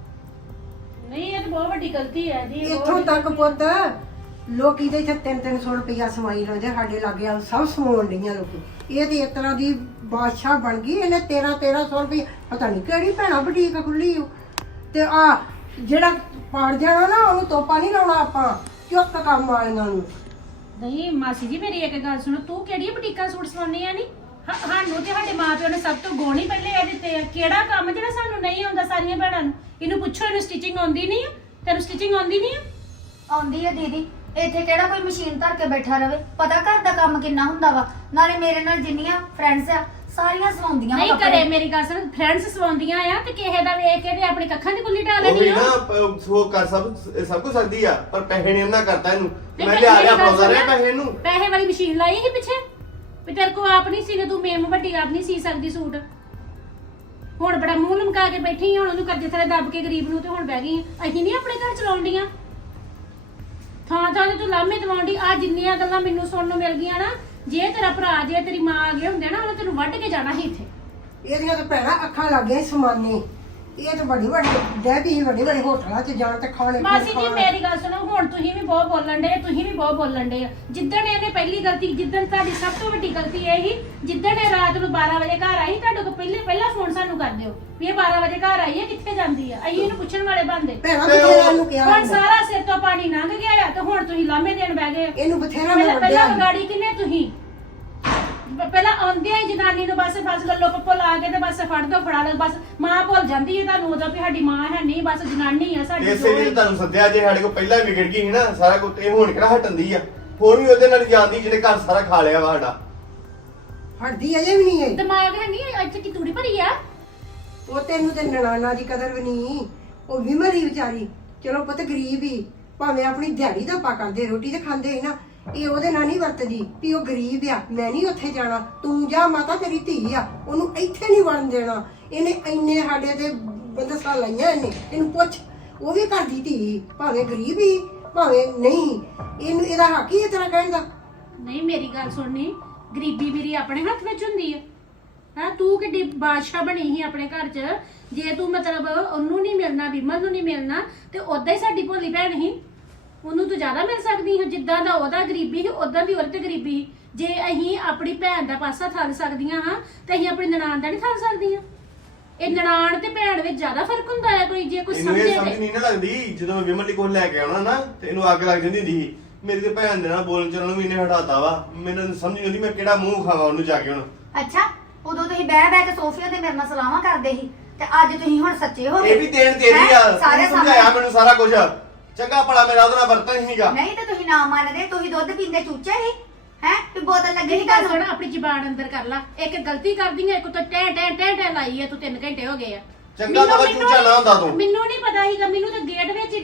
D: ਨਹੀਂ ਇਹ ਤਾਂ ਬਹੁਤ ਵੱਡੀ ਗਲਤੀ ਹੈ ਜੀ। ਇਹ ਬਹੁਤ
A: ਇੱਥੋਂ
D: ਵੱਡੀ
A: ਤੱਕ
D: ਗਲਤੀ
A: ਪੁੱਤ ਲੋਕੀ ਦੇ ਇੱਥੇ ਤਿੰਨ ਤਿੰਨ ਸੌ ਰੁਪਇਆ ਸਮਾਈ ਲਾਉਂਦੇ, ਸਾਡੇ ਲਾਗੇ ਆ ਸਭ ਸਮਾਉਣ ਡਈਆਂ ਲੋਕੀ। ਇਹ ਤੇ ਇੱਕ ਤਰ੍ਹਾਂ ਦੀ ਬਾਦਸ਼ਾਹ ਬਣ ਗਈ। ਇਹਨੇ ਤੇਰਾਂ ਤੇਰਾਂ ਸੌ ਰੁਪਇਆ ਪਤਾ ਨਹੀਂ ਕਿਹੜੀ ਭੈਣਾ ਬੁਟੀਕ ਖੁੱਲੀ ਓ। ਤੇ ਆ ਜਿਹੜਾ ਪਾੜ ਜਾਣਾ ਨਾ ਉਹਨੂੰ ਤੋਪਾ ਨਹੀਂ ਲਾਉਣਾ ਆਪਾਂ, ਚੁੱਕ ਕੰਮ ਵਾਲੀਆਂ ਨੂੰ।
D: ਨਹੀਂ ਮਾਸੀ ਜੀ ਮੇਰੀ ਇੱਕ ਗੱਲ ਸੁਣੋ, ਤੂੰ ਕਿਹੜੀਆਂ ਬੁਟੀਕਾਂ ਸੂਟ ਸਵਾਉਣੀ ਆ? ਨਹੀਂ ਸਾਨੂੰ ਤੇ ਸਾਡੇ ਮਾਪਿਓ ਨੇ ਸਭ ਤੋਂ ਗੁਣ ਹੀ ਪਹਿਲੇ ਇਹ ਦਿੱਤੇ ਆ। ਕਿਹੜਾ ਕੰਮ ਜਿਹੜਾ ਸਾਨੂੰ ਨਹੀਂ ਆਉਂਦਾ ਸਾਰੀਆਂ ਭੈਣਾਂ ਨੂੰ? ਇਹਨੂੰ ਪੁੱਛੋ ਇਹਨੂੰ ਸਟਿਚਿੰਗ ਆਉਂਦੀ ਨਹੀਂ ਆ? ਤੈਨੂੰ ਸਟਿਚਿੰਗ ਆਉਂਦੀ ਨਹੀਂ ਆ?
C: ਆਉਂਦੀ ਹੈ ਦੀਦੀ, ਇੱਥੇ ਕਿਹੜਾ ਕੋਈ ਮਸ਼ੀਨ ਧਰ ਕੇ ਬੈਠਾ ਰਵੇ। ਪਤਾ ਘਰ ਦਾ ਕੰਮ ਕਿੰਨਾ ਹੁੰਦਾ ਵਾ। ਨਾਲੇ ਮੇਰੇ ਨਾਲ ਜਿੰਨੀਆਂ ਫਰੈਂਡਸ ਆ ਸਾਰੀਆਂ ਸਵਾਉਂਦੀਆਂ
D: ਨਹੀਂ ਕਰੇ ਮੇਰੀ ਗੱਲ ਸੁਣ, ਫਰੈਂਡਸ ਸਵਾਉਂਦੀਆਂ ਆ ਤੇ ਕਿਸੇ ਦਾ ਵੇਖ ਕੇ ਤੇ ਆਪਣੀ ਕੱਖਾਂ ਦੀ ਕੁੱਲੀ ਢਾ
B: ਉਹ
D: ਲੈਣੀ
B: ਵੀ
D: ਆ।
B: ਨਾ ਸੋ ਕਰ ਸਭ ਸਭ ਕੁਝ ਸਕਦੀ ਆ, ਪਰ ਪੈਸੇ ਨੇ ਉਹਨਾਂ ਕਰਤਾ ਇਹਨੂੰ।
D: ਤੇ
B: ਮੈਂ
D: ਫਿਰ
B: ਲਿਆ
D: ਮੇਰੀ
B: ਲਿਆ
D: ਗੱਲ
B: ਪਾਉਂਦਾ ਰਿਹਾ
D: ਸੁਣ,
B: ਪੈਸੇ ਇਹਨੂੰ।
D: ਪੈਸੇ ਵਾਲੀ ਮਸ਼ੀਨ ਲਾਈ ਸੀ ਪਿੱਛੇ ਵੀ ਤੇਰੇ ਕੋ ਆਪ ਨਹੀਂ ਸੀ ਨੇ, ਤੂੰ ਮੇਮ ਵੱਡੀ ਆਪ ਨਹੀਂ ਸੀ ਸਕਦੀ ਸੂਟ। ਹੁਣ ਬੜਾ ਮੂੰਹ ਲਮਕਾ ਕੇ ਬੈਠੀ, ਹੁਣ ਉਹਨੂੰ ਕਰਜ਼ੇ ਥਲੇ ਦੱਬ ਕੇ ਗਰੀਬ ਨੂੰ ਤੇ ਹੁਣ ਬਹਿ ਗਈ। ਅਸੀਂ ਨਹੀਂ ਆਪਣੇ ਘਰ ਚਲਾਉਂਦੀਆਂ, ਥਾਂ ਥਾਂ ਤੇ ਤੂੰ ਲਾਮੇ ਦਵਾਉਂਦੀ। ਆ ਜਿੰਨੀਆਂ ਗੱਲਾਂ ਮੈਨੂੰ ਸੁਣਨ ਨੂੰ ਮਿਲ ਗਈਆਂ ਨਾ, ਜੇ ਤੇਰਾ ਭਰਾ ਜੇ ਤੇਰੀ ਮਾਂ ਆ ਗਏ ਹੁੰਦੇ ਨਾ ਉਹਨੇ ਤੈਨੂੰ ਵੱਢ ਕੇ ਜਾਣਾ ਸੀ ਇੱਥੇ।
A: ਇਹਦੀਆਂ ਤਾਂ ਭੈਣਾਂ ਅੱਖਾਂ ਲੱਗ ਗਈਆਂ ਸਮਾਨੇ। ਇਹ ਤਾਂ ਵੱਡੀ ਵੱਡੀ ਡੈਬੀ ਵੱਡੇ ਵੱਡੇ ਹੋਟਲਾਂ 'ਚ ਜਾਣ ਤੇ ਖਾਣੇ
D: ਮਾਸੀ ਜੀ ਮੇਰੀ ਗੱਲ ਸੁਣੋ, ਹੁਣ ਤੁਸੀਂ ਵੀ ਬਹੁਤ ਬੋਲਣ ਡੇ, ਤੁਸੀਂ ਵੀ ਬਹੁਤ ਬੋਲਣ ਡੇ ਆ। ਜਿੱਦਣ ਇਹਨੇ ਪਹਿਲੀ ਗਲਤੀ, ਜਿੱਦਣ ਤੁਹਾਡੀ ਸਭ ਤੋਂ ਵੱਡੀ ਗਲਤੀ ਇਹ ਸੀ, ਜਿੱਦਣ ਇਹ ਰਾਤ ਨੂੰ ਬਾਰਾਂ ਵਜੇ ਘਰ ਆਈ, ਤੁਹਾਡੇ ਕੋਲ ਪਹਿਲੇ ਪਹਿਲਾ ਫੋਨ ਸਾਨੂੰ ਕਰ ਦਿਓ ਵੀ ਇਹ ਬਾਰਾਂ ਵਜੇ ਘਰ ਆਈ ਹੈ, ਕਿੱਥੇ ਜਾਂਦੀ ਆ। ਅਸੀਂ ਇਹਨੂੰ ਪੁੱਛਣ ਵਾਲੇ ਬਣਦੇ।
A: ਭੈਣਾਂ ਬਥੇਰਾ ਨੂੰ ਕਿਹਾ
D: ਹੁਣ ਸਾਰਾ ਸਿਰ ਤੋਂ ਪਾਣੀ ਲੰਘ ਗਿਆ ਆ ਤੇ ਹੁਣ ਤੁਸੀਂ ਲਾਮੇ ਦੇਣ ਬਹਿ ਗਏ।
A: ਇਹਨੂੰ ਬਥੇਰਾ
D: ਪਹਿਲਾਂ
A: ਮੈਂ
D: ਪਹਿਲਾਂ
A: ਵੱਡਿਆ।
D: ਵਿਗਾੜੀ ਕਿੰਨੇ ਤੁਸੀਂ? ਪਹਿਲਾਂ ਆਉਂਦਿਆਂ ਹੀ ਜਨਾਨੀ ਨੂੰ ਬਸ ਫਸ ਗੱਲੋ ਪੱਪੋ ਲਾ ਕੇ ਤੇ ਬਸ ਫੜ ਦੋ ਫੜਾ ਲਓ। ਬਸ ਮਾਂ ਭੁੱਲ ਜਾਂਦੀ ਹੈ ਤੁਹਾਨੂੰ ਉਹਦਾ ਵੀ ਸਾਡੀ ਮਾਂ ਹੈ ਨਹੀਂ, ਬਸ ਜਨਾਨੀ ਆ ਸਾਡੀ।
B: ਇਸੇ ਲਈ ਤੁਹਾਨੂੰ ਸੱਦਿਆ। ਜੇ ਸਾਡੇ ਕੋਲ ਪਹਿਲਾਂ ਹੀ ਵਿਗੜ ਗਈ ਸੀ ਨਾ ਸਾਰਾ ਕੁਝ, ਇਹ ਹੁਣ ਕਿਹੜਾ ਹਟੰਦੀ ਆ। ਹੋਰ ਵੀ ਉਹਦੇ ਨਾਲ ਜਾਂਦੀ ਜਿਹੜੇ ਘਰ ਸਾਰਾ ਖਾ ਲਿਆ ਵਾ ਸਾਡਾ।
A: ਹਟਦੀ ਅਜੇ ਵੀ ਨਹੀਂ ਹੈ।
D: ਦਿਮਾਗ ਹੈ ਨਹੀਂ ਇੱਥੇ ਕੀ ਤੂੜੀ ਭਰੀ ਆ?
A: ਉਹ ਤੈਨੂੰ ਤੇ ਨਨਾਣਾ ਦੀ ਕਦਰ ਵੀ ਨਹੀਂ। ਉਹ ਵਿਮਰੀ ਵਿਚਾਰੀ ਚਲੋ ਪੁੱਤ ਗਰੀਬ ਹੀ, ਭਾਵੇਂ ਆਪਣੀ ਦਿਹਾੜੀ ਦਾ ਪਾ ਕਰਦੇ, ਰੋਟੀ ਤੇ ਖਾਂਦੇ ਸੀ ਨਾ। ਇਹ ਉਹਦੇ ਨਾਲ ਨਹੀਂ ਵਰਤਦੀ ਵੀ ਉਹ ਗਰੀਬ ਆ, ਮੈਂ ਨਹੀਂ ਉੱਥੇ ਜਾਣਾ, ਤੂੰ ਜਾ, ਮਾਤਾ ਤੇਰੀ ਧੀ ਆ, ਉਹਨੂੰ ਇੱਥੇ ਨਹੀਂ ਵੜਨ ਦੇਣਾ। ਇਹਨੇ ਇੰਨੇ ਸਾਡੇ ਤੇ ਬੰਦਸਾਂ ਲਾਈਆਂ ਇਹਨੇ। ਇਹਨੂੰ ਪੁੱਛ, ਉਹ ਵੀ ਘਰ ਦੀ ਧੀ, ਭਾਵੇਂ ਗਰੀਬ ਹੀ ਭਾਵੇਂ ਨਹੀਂ, ਇਹਨੂੰ ਇਹਦਾ ਹੱਕ ਹੀ ਇਸ ਤਰ੍ਹਾਂ ਕਹਿਣ ਦਾ।
D: ਨਹੀਂ ਮੇਰੀ ਗੱਲ ਸੁਣਨੀ, ਗਰੀਬੀ ਮੇਰੀ ਆਪਣੇ ਹੱਥ ਵਿੱਚ ਹੁੰਦੀ ਹੈ। ਹਾਂ ਤੂੰ ਕਿੱਡੀ ਬਾਦਸ਼ਾਹ ਬਣੀ ਸੀ ਆਪਣੇ ਘਰ 'ਚ। ਜੇ ਤੂੰ ਮਤਲਬ ਉਹਨੂੰ ਨਹੀਂ ਮਿਲਣਾ, ਵਿਮਲ ਨੂੰ ਨਹੀਂ ਮਿਲਣਾ, ਤੇ ਉਦਾਂ ਹੀ ਸਾਡੀ ਭੋਲੀ ਭੈਣ ਸੀ, ਉਹਨੂੰ ਤੂੰ ਜ਼ਿਆਦਾ ਮਿਲ ਸਕਦੀ ਹੈ। ਜਿੱਦਾਂ ਦਾ ਉਹਦਾ ਗਰੀਬੀ ਸੀ ਉਦਾਂ ਦੀ ਉਹਦੇ ਤੇ ਗਰੀਬੀ ਸੀ। ਜੇ ਅਸੀਂ ਆਪਣੀ ਭੈਣ ਦਾ ਪਾਸਾ ਥਾਲ ਸਕਦੀਆਂ ਹਾਂ ਤੇ ਅਸੀਂ ਆਪਣੀ ਨਨਾਣ ਦਾ ਨਹੀਂ ਥਾਲ ਸਕਦੀਆਂ? ਇਹ ਨਨਾਣ ਤੇ ਭੈਣ ਵਿੱਚ ਜ਼ਿਆਦਾ ਫਰਕ ਹੁੰਦਾ ਹੈ ਕੋਈ? ਜੇ ਕੋਈ
B: ਇਹਨੂੰ
D: ਸਮਝੇ
B: ਇਹ ਸਮਝ ਨਹੀਂ ਨਾ ਲੱਗਦੀ। ਜਦੋਂ ਮੈਂ ਵਿਮਲ ਲਈ ਕੋਲ ਲੈ ਕੇ ਆਉਣਾ ਨਾ ਤੇ ਇਹਨੂੰ ਅੱਗ ਲੱਗ ਜਾਂਦੀ ਹੁੰਦੀ ਸੀ। ਮੇਰੀ ਤੇ ਭੈਣ ਦੇ ਨਾਲ ਬੋਲਣ ਚੱਲਣ ਨੂੰ ਵੀ ਇਹਨੇ ਹਟਾਤਾ ਵਾ। ਮੈਨੂੰ ਸਮਝ ਨਹੀਂ ਆਉਂਦੀ ਮੈਂ ਕਿਹੜਾ ਮੂੰਹ ਖਾਵਾਂ ਉਹਨੂੰ ਜਾ ਕੇ ਹੁਣ।
C: ਅੱਛਾ, ਉਦੋਂ ਤੁਸੀਂ ਬਹਿ ਬਹਿ ਕੇ ਸੋਫੇ ਤੇ ਮੇਰੇ ਨਾਲ ਸਲਾਹਾਂ ਕਰਦੇ ਸੀ ਤੇ ਅੱਜ ਤੁਸੀਂ ਹੁਣ ਸੱਚੇ ਹੋ ਗਏ।
B: ਇਹ ਵੀ ਦੇਣ ਤੇਰੀ
C: ਹੈਂ?
B: ਆ।
C: ਸਾਰੇ
B: ਤੂੰ ਸਮਝਾਇਆ ਮੈਨੂੰ ਸਾਰਾ ਕੁਝ। ਚੰਗਾ ਭਲਾ ਮੇਰਾ ਉਹਦੇ ਨਾਲ ਵਰਤਨ ਹੀ ਨਹੀਂਗਾ।
C: ਨਹੀਂ ਤੇ ਤੁਸੀਂ ਨਾ ਮੰਨਦੇ, ਤੁਸੀਂ ਦੁੱਧ ਪੀਂਦੇ ਚੂਚੇ ਸੀ ਹੈ ਵੀ ਬੋਤਲ ਲੱਗੀ ਸੀ
D: ਮੇਰੀ ਗੱਲ
C: ਤੁਹਾਨੂੰ।
D: ਸੁਣ, ਆਪਣੀ ਜ਼ੁਬਾਨ ਅੰਦਰ ਕਰ ਲੈ। ਇੱਕ ਗਲਤੀ ਕਰਦੀ ਹੈ, ਇੱਕ ਤਾਂ ਟੈ ਟੈ ਟੈ ਟੈ ਲਾਈ ਹੈ ਤੂੰ। ਤਿੰਨ ਘੰਟੇ ਹੋ ਗਏ ਆ।
B: ਚੰਗਾ ਭਲਾ ਚੂਚਾ ਨਾ ਹੁੰਦਾ ਤੂੰ।
D: ਮੈਨੂੰ ਨਹੀਂ ਪਤਾ ਸੀਗਾ, ਮੈਨੂੰ ਤਾਂ ਗੇਟ ਵਿੱਚ ਹੀ ਡਈ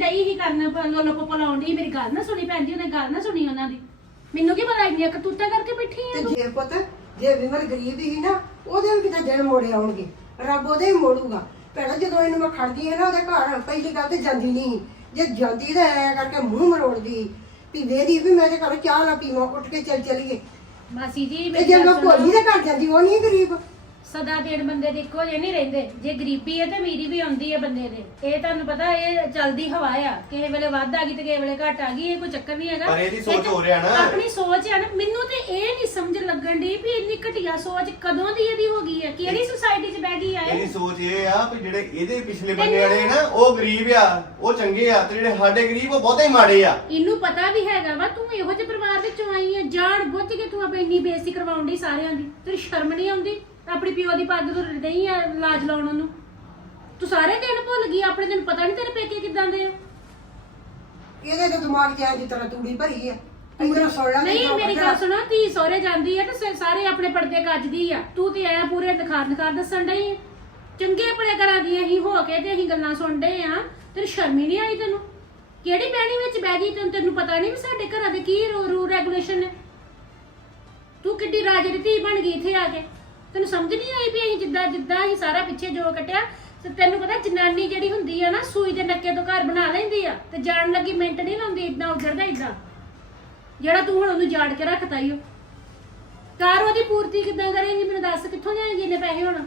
D: ਡਈ ਹੀ ਕਰਨ ਲੋਲੋ ਪੋਪੋ ਲਾਉਂਦੀ ਮੇਰੀ ਗੱਲ ਨਾ ਸੁਣੀ ਭੈਣ ਜੀ ਉਹਨੇ ਗੱਲ ਨਾ ਸੁਣੀ ਉਹਨਾਂ ਦੀ ਮੈਨੂੰ ਕੀ ਪਤਾ ਇੰਨੀਆਂ ਕਤੂਤਾਂ ਕਰਕੇ ਬੈਠੀ ਆ
A: ਤੇ ਜੇ ਪੁੱਤ ਜੇ ਵਿਮਲ ਗਰੀਬ ਹੀ ਨਾ ਉਹਦੇ ਵੀ ਕਿਤੇ ਦਿਨ ਮੋੜੇ ਆਉਣਗੇ ਰੱਬ ਉਹਦੇ ਹੀ ਮੋੜੂਗਾ ਭੈਣਾ ਜਦੋਂ ਇਹਨੂੰ ਮੈਂ ਖੜਦੀ ਹੈ ਨਾ ਉਹਦੇ ਘਰ ਪਹਿਲੀ ਗੱਲ ਤੇ ਜਾਂਦੀ ਨਹੀਂ ਜੇ ਜਾਂਦੀ ਤਾਂ ਐ ਕਰਕੇ ਮੂੰਹ ਮਰੋੜਦੀ ਵੀ ਵੇਦੀ ਵੀ ਮੈਂ ਤੇ ਘਰੋਂ ਚਾਹ ਨਾ ਪੀਵਾਂ ਉੱਠ ਕੇ ਚੱਲ ਚਲੀਏ
D: ਮਾਸੀ ਜੀ
A: ਤੇ
D: ਮੇਰੀ
A: ਜੇ
D: ਗੱਲ
A: ਮੈਂ
D: ਸੁਣੋ।
A: ਭੋਲੀ ਦੇ ਘਰ ਜਾਂਦੀ ਉਹ ਨਹੀਂ ਗਰੀਬ
D: ਸਦਾ ਦੇਣ ਬੰਦੇ ਦੇ ਇੱਕੋ ਜਿਹੇ ਨਹੀਂ ਰਹਿੰਦੇ ਜੇ ਗਰੀਬੀ ਹੈ ਤੇ ਅਮੀਰੀ ਵੀ ਆਉਂਦੀ ਹੈ ਬੰਦੇ ਦੇ ਇਹ ਤੁਹਾਨੂੰ ਪਤਾ ਇਹ ਚੱਲਦੀ ਹਵਾ ਆ ਕਿਸੇ ਵੇਲੇ ਵੱਧ ਆ ਗਈ ਤੇ ਕਿਸੇ ਵੇਲੇ ਘਟ ਆ ਗਈ ਇਹ ਕੋਈ ਚੱਕਰ ਨਹੀਂ ਹੈਗਾ
B: ਪਰ ਇਹਦੀ ਸੋਚ
D: ਇਹ ਤਾਂ
B: ਹੋ ਰਿਹਾ ਨਾ।
D: ਆਪਣੀ ਸੋਚ ਹੈ ਨਾ ਮੈਨੂੰ ਤੇ ਇਹ ਨਹੀਂ ਸਮਝ ਲੱਗਣ ਦੀ ਵੀ ਇੰਨੀ ਘਟੀਆ ਸੋਚ ਕਦੋਂ ਦੀ ਇਹਦੀ ਹੋ ਗਈ ਹੈ ਕਿਹੜੀ ਸੁਸਾਇਟੀ 'ਚ ਬਹਿ ਗਈ ਆ
B: ਇਹਦੀ
D: ਇਹ
B: ਸੋਚ ਇਹ ਆ ਵੀ ਜਿਹੜੇ ਇਹਦੇ ਪਿਛਲੇ ਬੰਦੇ ਵਾਲੇ ਨਾ ਉਹ ਗਰੀਬ ਆ ਉਹ ਚੰਗੇ ਆ ਤੇ ਜਿਹੜੇ ਸਾਡੇ ਗਰੀਬ ਉਹ ਬਹੁਤੇ ਹੀ ਮਾੜੇ ਆ
D: ਇਹਨੂੰ ਪਤਾ ਵੀ ਹੈਗਾ ਵਾ ਤੂੰ ਇਹੋ ਜਿਹੇ ਪਰਿਵਾਰ ਵਿੱਚੋਂ ਆਈ ਹੈ ਜਾਣ ਬੁੱਝ ਕੇ ਤੂੰ ਆਪਣੀ ਇੰਨੀ ਬੇਇੱਜ਼ਤੀ ਕਰਵਾਉਂਦੀ ਸਾਰਿਆਂ ਦੀ ਤੇਰੀ ਸ਼ਰਮ ਨਹੀਂ ਆਉਂਦੀ ਆਪਣੀ ਪਿਓ ਦੀ ਪੱਗ ਤੋਂ ਨਹੀਂ ਆ ਲਾਜ ਲਾਉਣ ਉਹਨੂੰ ਤੂੰ ਸਾਰੇ ਦਿਨ ਭੁੱਲ ਗਈ ਆਪਣੇ ਤੈਨੂੰ ਪਤਾ ਨਹੀਂ ਤੇਰੇ ਪੇਕੇ ਕਿਦਾਂ ਦੇ ਆ
A: ਇਹਦੇ ਤੇ ਦਿਮਾਗ 'ਚ ਐਂ ਦੀ ਤਰ੍ਹਾਂ ਤੂੜੀ ਭਰੀ ਆ ਇਧਰ ਸੁਣ ਲੈ
D: ਨਹੀਂ ਮੇਰੀ ਗੱਲ ਸੁਣੋ ਧੀ ਸਹੁਰੇ ਜਾਂਦੀ ਹੈ ਤੇ ਸ- ਸਾਰੇ ਆਪਣੇ ਪਰਦੇ ਕੱਜਦੀ ਆ ਤੂੰ ਤੇ ਐ ਪੂਰੇ ਨਖਾਰ ਨਖਾਰ ਦੱਸਣ ਡਈ ਆਂ। ਚੰਗੇ ਭਲੇ ਘਰਾਂ ਦੀ ਅਸੀਂ ਹੋ ਕੇ ਤੇ ਅਸੀਂ ਗੱਲਾਂ ਸੁਣਦੇ ਆ ਤੈਨੂੰ ਸ਼ਰਮ ਹੀ ਨਹੀਂ ਆਈ ਤੈਨੂੰ ਕਿਹੜੀ ਬਹਿਣੀ ਵਿੱਚ ਬਹਿ ਗਈ ਤੈਨੂੰ ਤੈਨੂੰ ਪਤਾ ਨਹੀਂ ਵੀ ਸਾਡੇ ਘਰਾਂ ਦੇ ਕੀ ਰੂ ਰੈਗੂਲੇਸ਼ਨ ਨੇ ਤੂੰ ਕਿੱਡੀ ਰਾਜੇ ਦੀ ਧੀ ਬਣ ਗਈ ਇੱਥੇ ਆ ਕੇ ਤੈਨੂੰ ਸਮਝ ਨਹੀਂ ਆਈ ਵੀ ਅਸੀਂ ਜਿੱਦਾਂ ਜਿੱਦਾਂ ਅਸੀਂ ਸਾਰਾ ਪਿੱਛੇ ਜੋ ਕੱਟਿਆ ਤੇ ਤੈਨੂੰ ਪਤਾ ਜਨਾਨੀ ਜਿਹੜੀ ਹੁੰਦੀ ਆ ਨਾ ਸੂਈ ਦੇ ਨੱਕੇ ਤੋਂ ਘਰ ਬਣਾ ਲੈਂਦੀ ਆ ਤੇ ਜਾਣ ਲੱਗੀ ਮਿੰਟ ਨਹੀਂ ਲਾਉਂਦੀ ਇਦਾਂ ਉਜੜਦਾ ਇਦਾਂ ਜਿਹੜਾ ਤੂੰ ਹੁਣ ਉਹਨੂੰ ਜਾੜ ਕੇ ਰੱਖਤਾ ਈ ਓ ਕਾਰ ਉਹਦੀ ਪੂਰਤੀ ਕਿੱਦਾਂ ਕਰੇਂਗੀ ਮੈਨੂੰ ਦੱਸ ਕਿੱਥੋਂ ਲਿਆਏਂਗੀ ਇਹਨੇ ਪੈਸੇ ਹੁਣ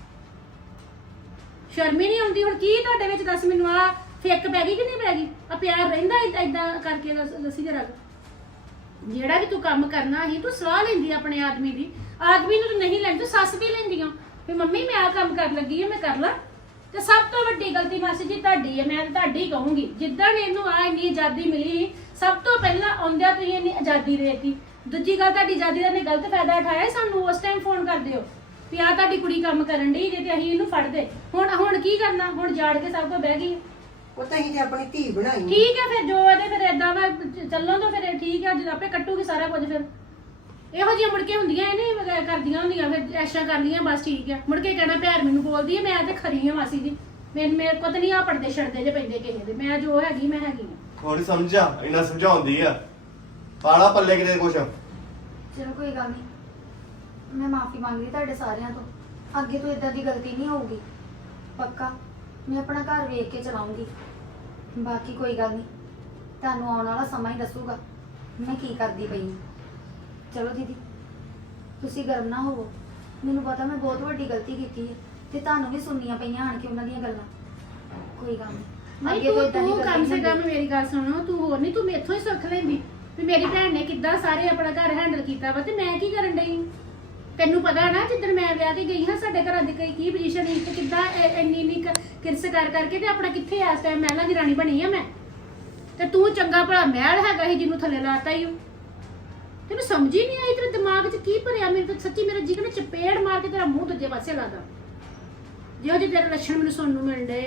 D: ਸ਼ਰਮ ਹੀ ਨਹੀਂ ਆਉਂਦੀ ਹੁਣ ਕੀ ਤੁਹਾਡੇ ਵਿੱਚ ਦੱਸ ਮੈਨੂੰ ਆ ਫਿੱਕ ਪੈ ਗਈ ਕਿ ਨਹੀਂ ਪੈ ਗਈ ਆ ਪਿਆਰ ਰਹਿੰਦਾ ਇਦਾਂ ਕਰਕੇ ਦੱਸ- ਦੱਸੀ ਜਰਾ ਜਿਹੜਾ ਵੀ ਤੂੰ ਕੰਮ ਕਰਨਾ ਸੀ ਤੂੰ ਸਲਾਹ ਲੈਂਦੀ ਆਪਣੇ ਆਦਮੀ ਦੀ ਆਦਮੀ ਨੂੰ ਤੂੰ ਨਹੀਂ ਲੈਂਦੀ ਤੂੰ ਸੱਸ ਦੀ ਲੈਂਦੀ ਆ ਵੀ ਮੰਮੀ ਮੈਂ ਆ ਕੰਮ ਕਰਨ ਲੱਗੀ ਆ ਮੈਂ ਕਰ ਲਾਂ ਤੇ ਸਭ ਤੋਂ ਵੱਡੀ ਗਲਤੀ ਮਾਸੀ ਜੀ ਤੁਹਾਡੀ ਹੈ ਮੈਂ ਤਾਂ ਤੁਹਾਡੀ ਹੀ ਕਹੂੰਗੀ ਜਿੱਦਣ ਇਹਨੂੰ ਆ ਇੰਨੀ ਆਜ਼ਾਦੀ ਮਿਲੀ ਸਭ ਤੋਂ ਪਹਿਲਾਂ ਆਉਂਦਿਆਂ ਤੁਸੀਂ ਇੰਨੀ ਆਜ਼ਾਦੀ ਦੇਤੀ ਦੂਜੀ ਗੱਲ ਤੁਹਾਡੀ ਆਜ਼ਾਦੀ ਦਾ ਨੇ ਗਲਤ ਫਾਇਦਾ ਉਠਾਇਆ ਸਾਨੂੰ ਉਸ ਟਾਈਮ ਫੋਨ ਕਰ ਦਿਓ ਵੀ ਆ ਤੁਹਾਡੀ ਕੁੜੀ ਕੰਮ ਕਰਨ ਡਈ ਜੇ ਤੇ ਅਸੀਂ ਇਹਨੂੰ ਫੜਦੇ ਹੁਣ ਹੁਣ ਕੀ ਕਰਨਾ ਹੁਣ ਜਾੜ ਕੇ ਸਭ ਤੋਂ ਬਹਿ ਗਈ
A: ਉਹ ਤਾਂ ਹੀ ਤੇ ਆਪਣੀ ਧੀ ਬਣਾਈ
D: ਠੀਕ ਹੈ ਫਿਰ ਜੋ ਇਹਦੇ ਫਿਰ ਏਦਾਂ ਵਾ ਚੱਲਣ ਤੋਂ ਫਿਰ ਠੀਕ ਹੈ ਜਦ ਆਪੇ ਕੱਟੂਗੀ ਸਾਰਾ ਕੁਝ ਫਿਰ ਇਹੋ ਜਿਹੀਆਂ ਮੁੜ ਕੇ ਹੁੰਦੀਆਂ ਇਹ ਨਹੀਂ ਕਰਦੀਆਂ ਹੁੰਦੀਆਂ ਫਿਰ ਐਸ਼ਾ ਕਰਦੀਆਂ ਬਸ ਠੀਕ ਹੈ ਮੁੜ ਕੇ ਕਹਿਣਾ ਭੈਣ ਮੈਨੂੰ ਬੋਲਦੀ ਹੈ ਮੈਂ ਤੇ ਖਰੀ ਹਾਂ ਮਾਸੀ ਜੀ ਮੈਨੂੰ ਮੇਰੇ ਕੋਲ ਤਾਂ ਨਹੀਂ ਆ ਪੜਦੇ ਛੱਡਦੇ ਜੇ ਪੈਂਦੇ ਕਿਸੇ ਦੇ ਮੈਂ ਜੋ ਹੈਗੀ ਮੈਂ ਹੈਗੀ ਹਾਂ
B: ਥੋੜੀ ਸਮਝਾ ਇੰਨਾ ਸਮਝਾਉਂਦੀ ਆ ਪਾਲਾ ਪੱਲੇ ਕਿਤੇ ਕੁਛ
C: ਚਲੋ ਕੋਈ ਗੱਲ ਨਹੀਂ ਮੈਂ ਮਾਫੀ ਮੰਗਦੀ ਤੁਹਾਡੇ ਸਾਰਿਆਂ ਤੋਂ ਅੱਗੇ ਤੋਂ ਇਦਾਂ ਦੀ ਗਲਤੀ ਨਹੀਂ ਹੋਊਗੀ ਪੱਕਾ ਮੈਂ ਆਪਣਾ ਘਰ ਵੇਖ ਕੇ ਚਲਾਉਂਗੀ ਬਾਕੀ ਕੋਈ ਗੱਲ ਨਹੀਂ ਤੁਹਾਨੂੰ ਆਉਣ ਵਾਲਾ ਸਮਾਂ ਹੀ ਦੱਸੂਗਾ ਮੈਂ ਕੀ ਕਰਦੀ ਪਈ ਹਾਂ ਚਲੋ ਦੀਦੀ ਤੁਸੀਂ ਗਰਮ ਨਾ ਹੋਵੋ ਮੈਨੂੰ ਪਤਾ ਮੈਂ ਬਹੁਤ ਵੱਡੀ ਗਲਤੀ ਕੀਤੀ ਹੈ ਤੇ ਤੁਹਾਨੂੰ ਵੀ ਸੁਣਨੀਆਂ ਪਈਆਂ ਆਣ ਕੇ ਉਹਨਾਂ ਦੀਆਂ ਗੱਲਾਂ ਕੋਈ ਗੱਲ ਨਹੀਂ
D: ਨਹੀਂ ਤੂੰ ਤੂੰ ਕਮ ਸੇ ਕਮ ਮੇਰੀ ਗੱਲ ਸੁਣੋ ਤੂੰ ਹੋਰ ਨਹੀਂ ਤੂੰ ਮੇਥੋਂ ਹੀ ਸੁੱਖ ਲੈਂਦੀ ਵੀ ਮੇਰੀ ਭੈਣ ਨੇ ਕਿੱਦਾਂ ਸਾਰੇ ਆਪਣਾ ਘਰ ਹੈਂਡਲ ਕੀਤਾ ਵਾ ਤੇ ਮੈਂ ਕੀ ਕਰਨ ਡਈ ਤੈਨੂੰ ਪਤਾ ਨਾ ਜਿੱਦਣ ਮੈਂ ਵਿਆਹ ਕੇ ਗਈ ਹਾਂ ਸਾਡੇ ਘਰਾਂ ਦੀ ਕਈ ਕੀ ਪੋਜੀਸ਼ਨ ਸੀ ਤੇ ਕਿੱਦਾਂ ਇ- ਇੰਨੀ ਇੰਨੀ ਕ- ਕਿਰਸ ਕਰ ਕਰਕੇ ਤੇ ਆਪਣਾ ਕਿੱਥੇ ਇਸ ਟਾਈਮ ਮਹਿਲਾਂ ਦੀ ਰਾਣੀ ਬਣੀ ਆ ਮੈਂ ਤੇ ਤੂੰ ਚੰਗਾ ਭਲਾ ਮਹਿਲ ਹੈਗਾ ਸੀ ਜਿਹਨੂੰ ਥੱਲੇ ਲਾਤਾ ਹੀ ਤੈਨੂੰ ਸਮਝ ਹੀ ਨਹੀਂ ਆਈ ਤੇਰੇ ਦਿਮਾਗ 'ਚ ਕੀ ਭਰਿਆ ਮੇਰੇ ਤਾਂ ਸੱਚੀ ਮੇਰਾ ਜੀ ਕਹਿੰਦਾ ਚਪੇੜ ਮਾਰ ਕੇ ਤੇਰਾ ਮੂੰਹ ਦੂਜੇ ਪਾਸੇ ਲਾ ਦਾਂ ਜਿਹੋ ਜਿਹੇ ਤੇਰੇ ਲੱਛਣ ਮੈਨੂੰ ਸੁਣਨ ਨੂੰ ਮਿਲਦੇ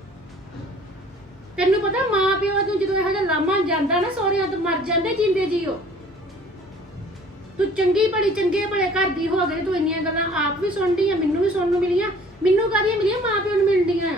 D: ਤੈਨੂੰ ਪਤਾ ਮਾਂ ਪਿਓ ਨੂੰ ਜਦੋਂ ਇਹੋ ਜਿਹਾ ਲਾਮਾ ਜਾਂਦਾ ਨਾ ਸਹੁਰਿਆਂ ਤੋਂ ਮਰ ਜਾਂਦੇ ਜਿੰਦੇ ਜੀਓ ਤੂੰ ਚੰਗੀ ਭਲੀ ਚੰਗੇ ਭਲੇ ਘਰ ਦੀ ਹੋ ਗਈ ਤੂੰ ਇੰਨੀਆਂ ਗੱਲਾਂ ਆਪ ਵੀ ਸੁਣਦੀ ਆ ਮੈਨੂੰ ਵੀ ਸੁਣਨ ਨੂੰ ਮਿਲੀਆਂ ਮੈਨੂੰ ਕਾਹਦੀਆਂ ਮਿਲੀਆਂ ਮਾਂ ਪਿਓ ਨੂੰ ਮਿਲਦੀਆਂ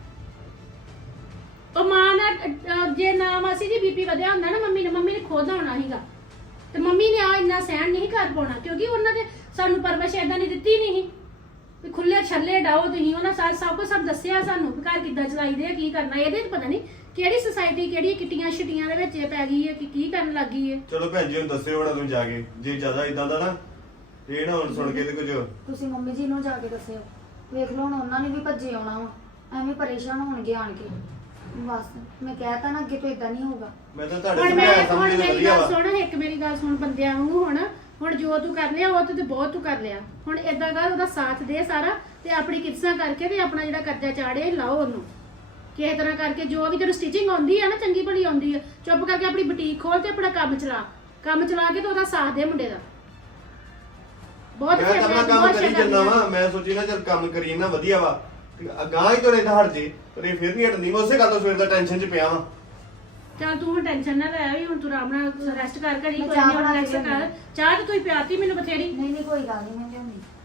D: ਉਹ ਮਾਂ ਨਾਲ ਜੇ ਨਾ ਮਾਸੀ ਜੀ ਬੀਪੀ ਵਧਿਆ ਹੁੰਦਾ ਨਾ ਮੰਮੀ ਨੇ ਮੰਮੀ ਨੇ ਖੁਦ ਆਉਣਾ ਸੀਗਾ ਤੇ ਮੰਮੀ ਨੇ ਆ ਇੰਨਾ ਸਹਿਣ ਨਹੀਂ ਕਰ ਪਾਉਣਾ ਕਿਉਂਕਿ ਉਹਨਾਂ ਦੇ ਸਾਨੂੰ ਪਰਵਰਿਸ਼ ਏਦਾਂ ਨਹੀਂ ਦਿੱਤੀ ਨਹੀਂ ਵੀ ਖੁੱਲੇ ਛੱਲੇ ਡਾਓ ਤੁਸੀਂ ਉਹਨਾਂ ਸਾਰ ਸਭ ਕੁਝ ਸਭ ਦੱਸਿਆ ਸਾਨੂੰ ਵੀ ਘਰ ਕਿੱਦਾਂ ਚਲਾਈਦੇ ਆ ਕੀ ਕਰਨਾ ਇਹਦੇ ਚ ਪਤਾ ਨਹੀਂ ਕਿਹੜੀ ਸੁਸਾਇਟੀ ਕਿਹੜੀ ਕਿੱਟੀਆਂ ਛਟੀਆਂ ਦੇ ਵਿੱਚ ਇਹ ਪੈ ਗਈ ਹੈ ਕਿ ਕੀ ਕਰਨ ਲੱਗੀ ਹੈ
B: ਚਲੋ ਭੈਣ ਜੀ ਨੂੰ ਦੱਸਿਓ ਹੁਣ ਤੁਸੀਂ ਜਾ ਕੇ ਜੇ ਜ਼ਿਆਦਾ ਇਦਾਂ ਦਾ ਨਾ ਇਹ ਨਾ ਹੁਣ ਸੁਣ ਕੇ ਤੇ ਕੁਝ
C: ਤੁਸੀਂ ਮੰਮੀ ਜੀ ਨੂੰ ਜਾ ਕੇ ਦੱਸਿਓ ਵੇਖ ਲਓ ਹੁਣ ਉਹਨਾਂ ਨੇ ਵੀ ਭੱਜੇ ਆਉਣਾ ਵਾ ਐਵੇਂ ਪਰੇਸ਼ਾਨ ਹੋਣਗੇ ਆਣ ਕੇ ਬਸ ਮੈਂ ਕਹਿਤਾ ਨਾ ਅੱਗੇ ਤੋਂ ਇਦਾਂ ਨਹੀਂ ਹੋਊਗਾ
B: ਮੈਂ ਤਾਂ ਤੁਹਾਡੇ
D: ਹੁਣ ਮੈਂ
B: ਸਮਝਾਇਆ
D: ਹੁਣ
B: ਸਮਝੇ
D: ਮੇਰੀ
B: ਵਧੀਆ
D: ਗੱਲ
B: ਵਾ
D: ਸੁਣ ਇੱਕ ਮੇਰੀ ਗੱਲ ਸੁਣ ਬੰਦਿਆਂ ਵਾਂਗੂ ਹੁਣ ਹੁਣ ਜੋ ਤੂੰ ਕਰ ਲਿਆ ਉਹ ਤੇ ਬਹੁਤ ਤੂੰ ਕਰ ਲਿਆ ਹੁਣ ਏਦਾਂ ਕਰ ਉਹਦਾ ਸਾਥ ਦੇ ਸਾਰਾ ਤੇ ਆਪਣੀ ਕਿਰਸਾਂ ਕਰਕੇ ਤੇ ਆਪਣਾ ਜਿਹੜਾ ਕਰਜ਼ਾ ਚਾੜੇ ਲਾਓ ਉਹਨੂੰ ਕਿਸੇ ਤਰ੍ਹਾਂ ਕਰਕੇ ਜੋ ਵੀ ਤੈਨੂੰ ਸਟਿਚਿੰਗ ਆਉਂਦੀ ਆ ਨਾ ਚੰਗੀ ਭਲੀ ਆਉਂਦੀ ਆ ਚੁੱਪ ਕਰਕੇ ਆਪਣੀ ਬੁਟੀਕ ਖੋਲ ਤੇ ਆਪਣਾ ਕੰਮ ਚਲਾ ਕੰਮ ਚਲਾ ਕੇ ਤੇ ਉਹਦਾ ਸਾਥ ਦੇ ਮੁੰਡੇ ਦਾ ਬਹੁਤ
B: ਮੈਂ ਤਾਂ ਆਪਣਾ ਕੰਮ
D: ਬਹੁਤ
B: ਕਰੀ
D: ਸ਼ਰਮ
B: ਜੰਨਾ ਵਾ ਮੈਂ ਸੋਚੀ ਨਾ ਚੱਲ ਕੰਮ ਕਰੀਏ ਨਾ ਵਧੀਆ ਵਾ ਅਗਾਂਹ ਹੀ ਤੋਂ ਇਹਦਾ ਹਟ ਜੇ ਪਰ ਇਹ ਫਿਰ ਨਹੀਂ ਹਟਦੀ ਮੈਂ ਉਸੇ ਗੱਲ ਤੋਂ ਸਵੇਰ ਦਾ ਟੈਨਸ਼ਨ 'ਚ ਪਿਆ ਵਾਂ
D: ਚੱਲ ਤੂੰ ਹੁਣ ਟੈਨਸ਼ਨ ਨਾ ਲੈ ਵੀ ਹੁਣ ਤੂੰ ਆਰਾਮ ਨਾਲ ਰੈਸਟ ਕਰ ਘੜੀ
C: ਮੈਂ
D: ਕੋਈ
C: ਚਾਹ
D: ਨਹੀਂ
C: ਬਣਾ ਕੇ
D: ਰਿਲੈਕਸ ਕਰ
C: ਲਿਆਉਂਦੀ।
D: ਚਾਹ ਤੇ ਤੂੰ ਪਿਆਤੀ ਮੈਨੂੰ ਬਥੇਰੀ
C: ਨਹੀਂ ਨਹੀਂ ਕੋਈ ਗੱਲ ਨਹੀਂ ਮੈਂ ਲਿਆਉਂਦੀ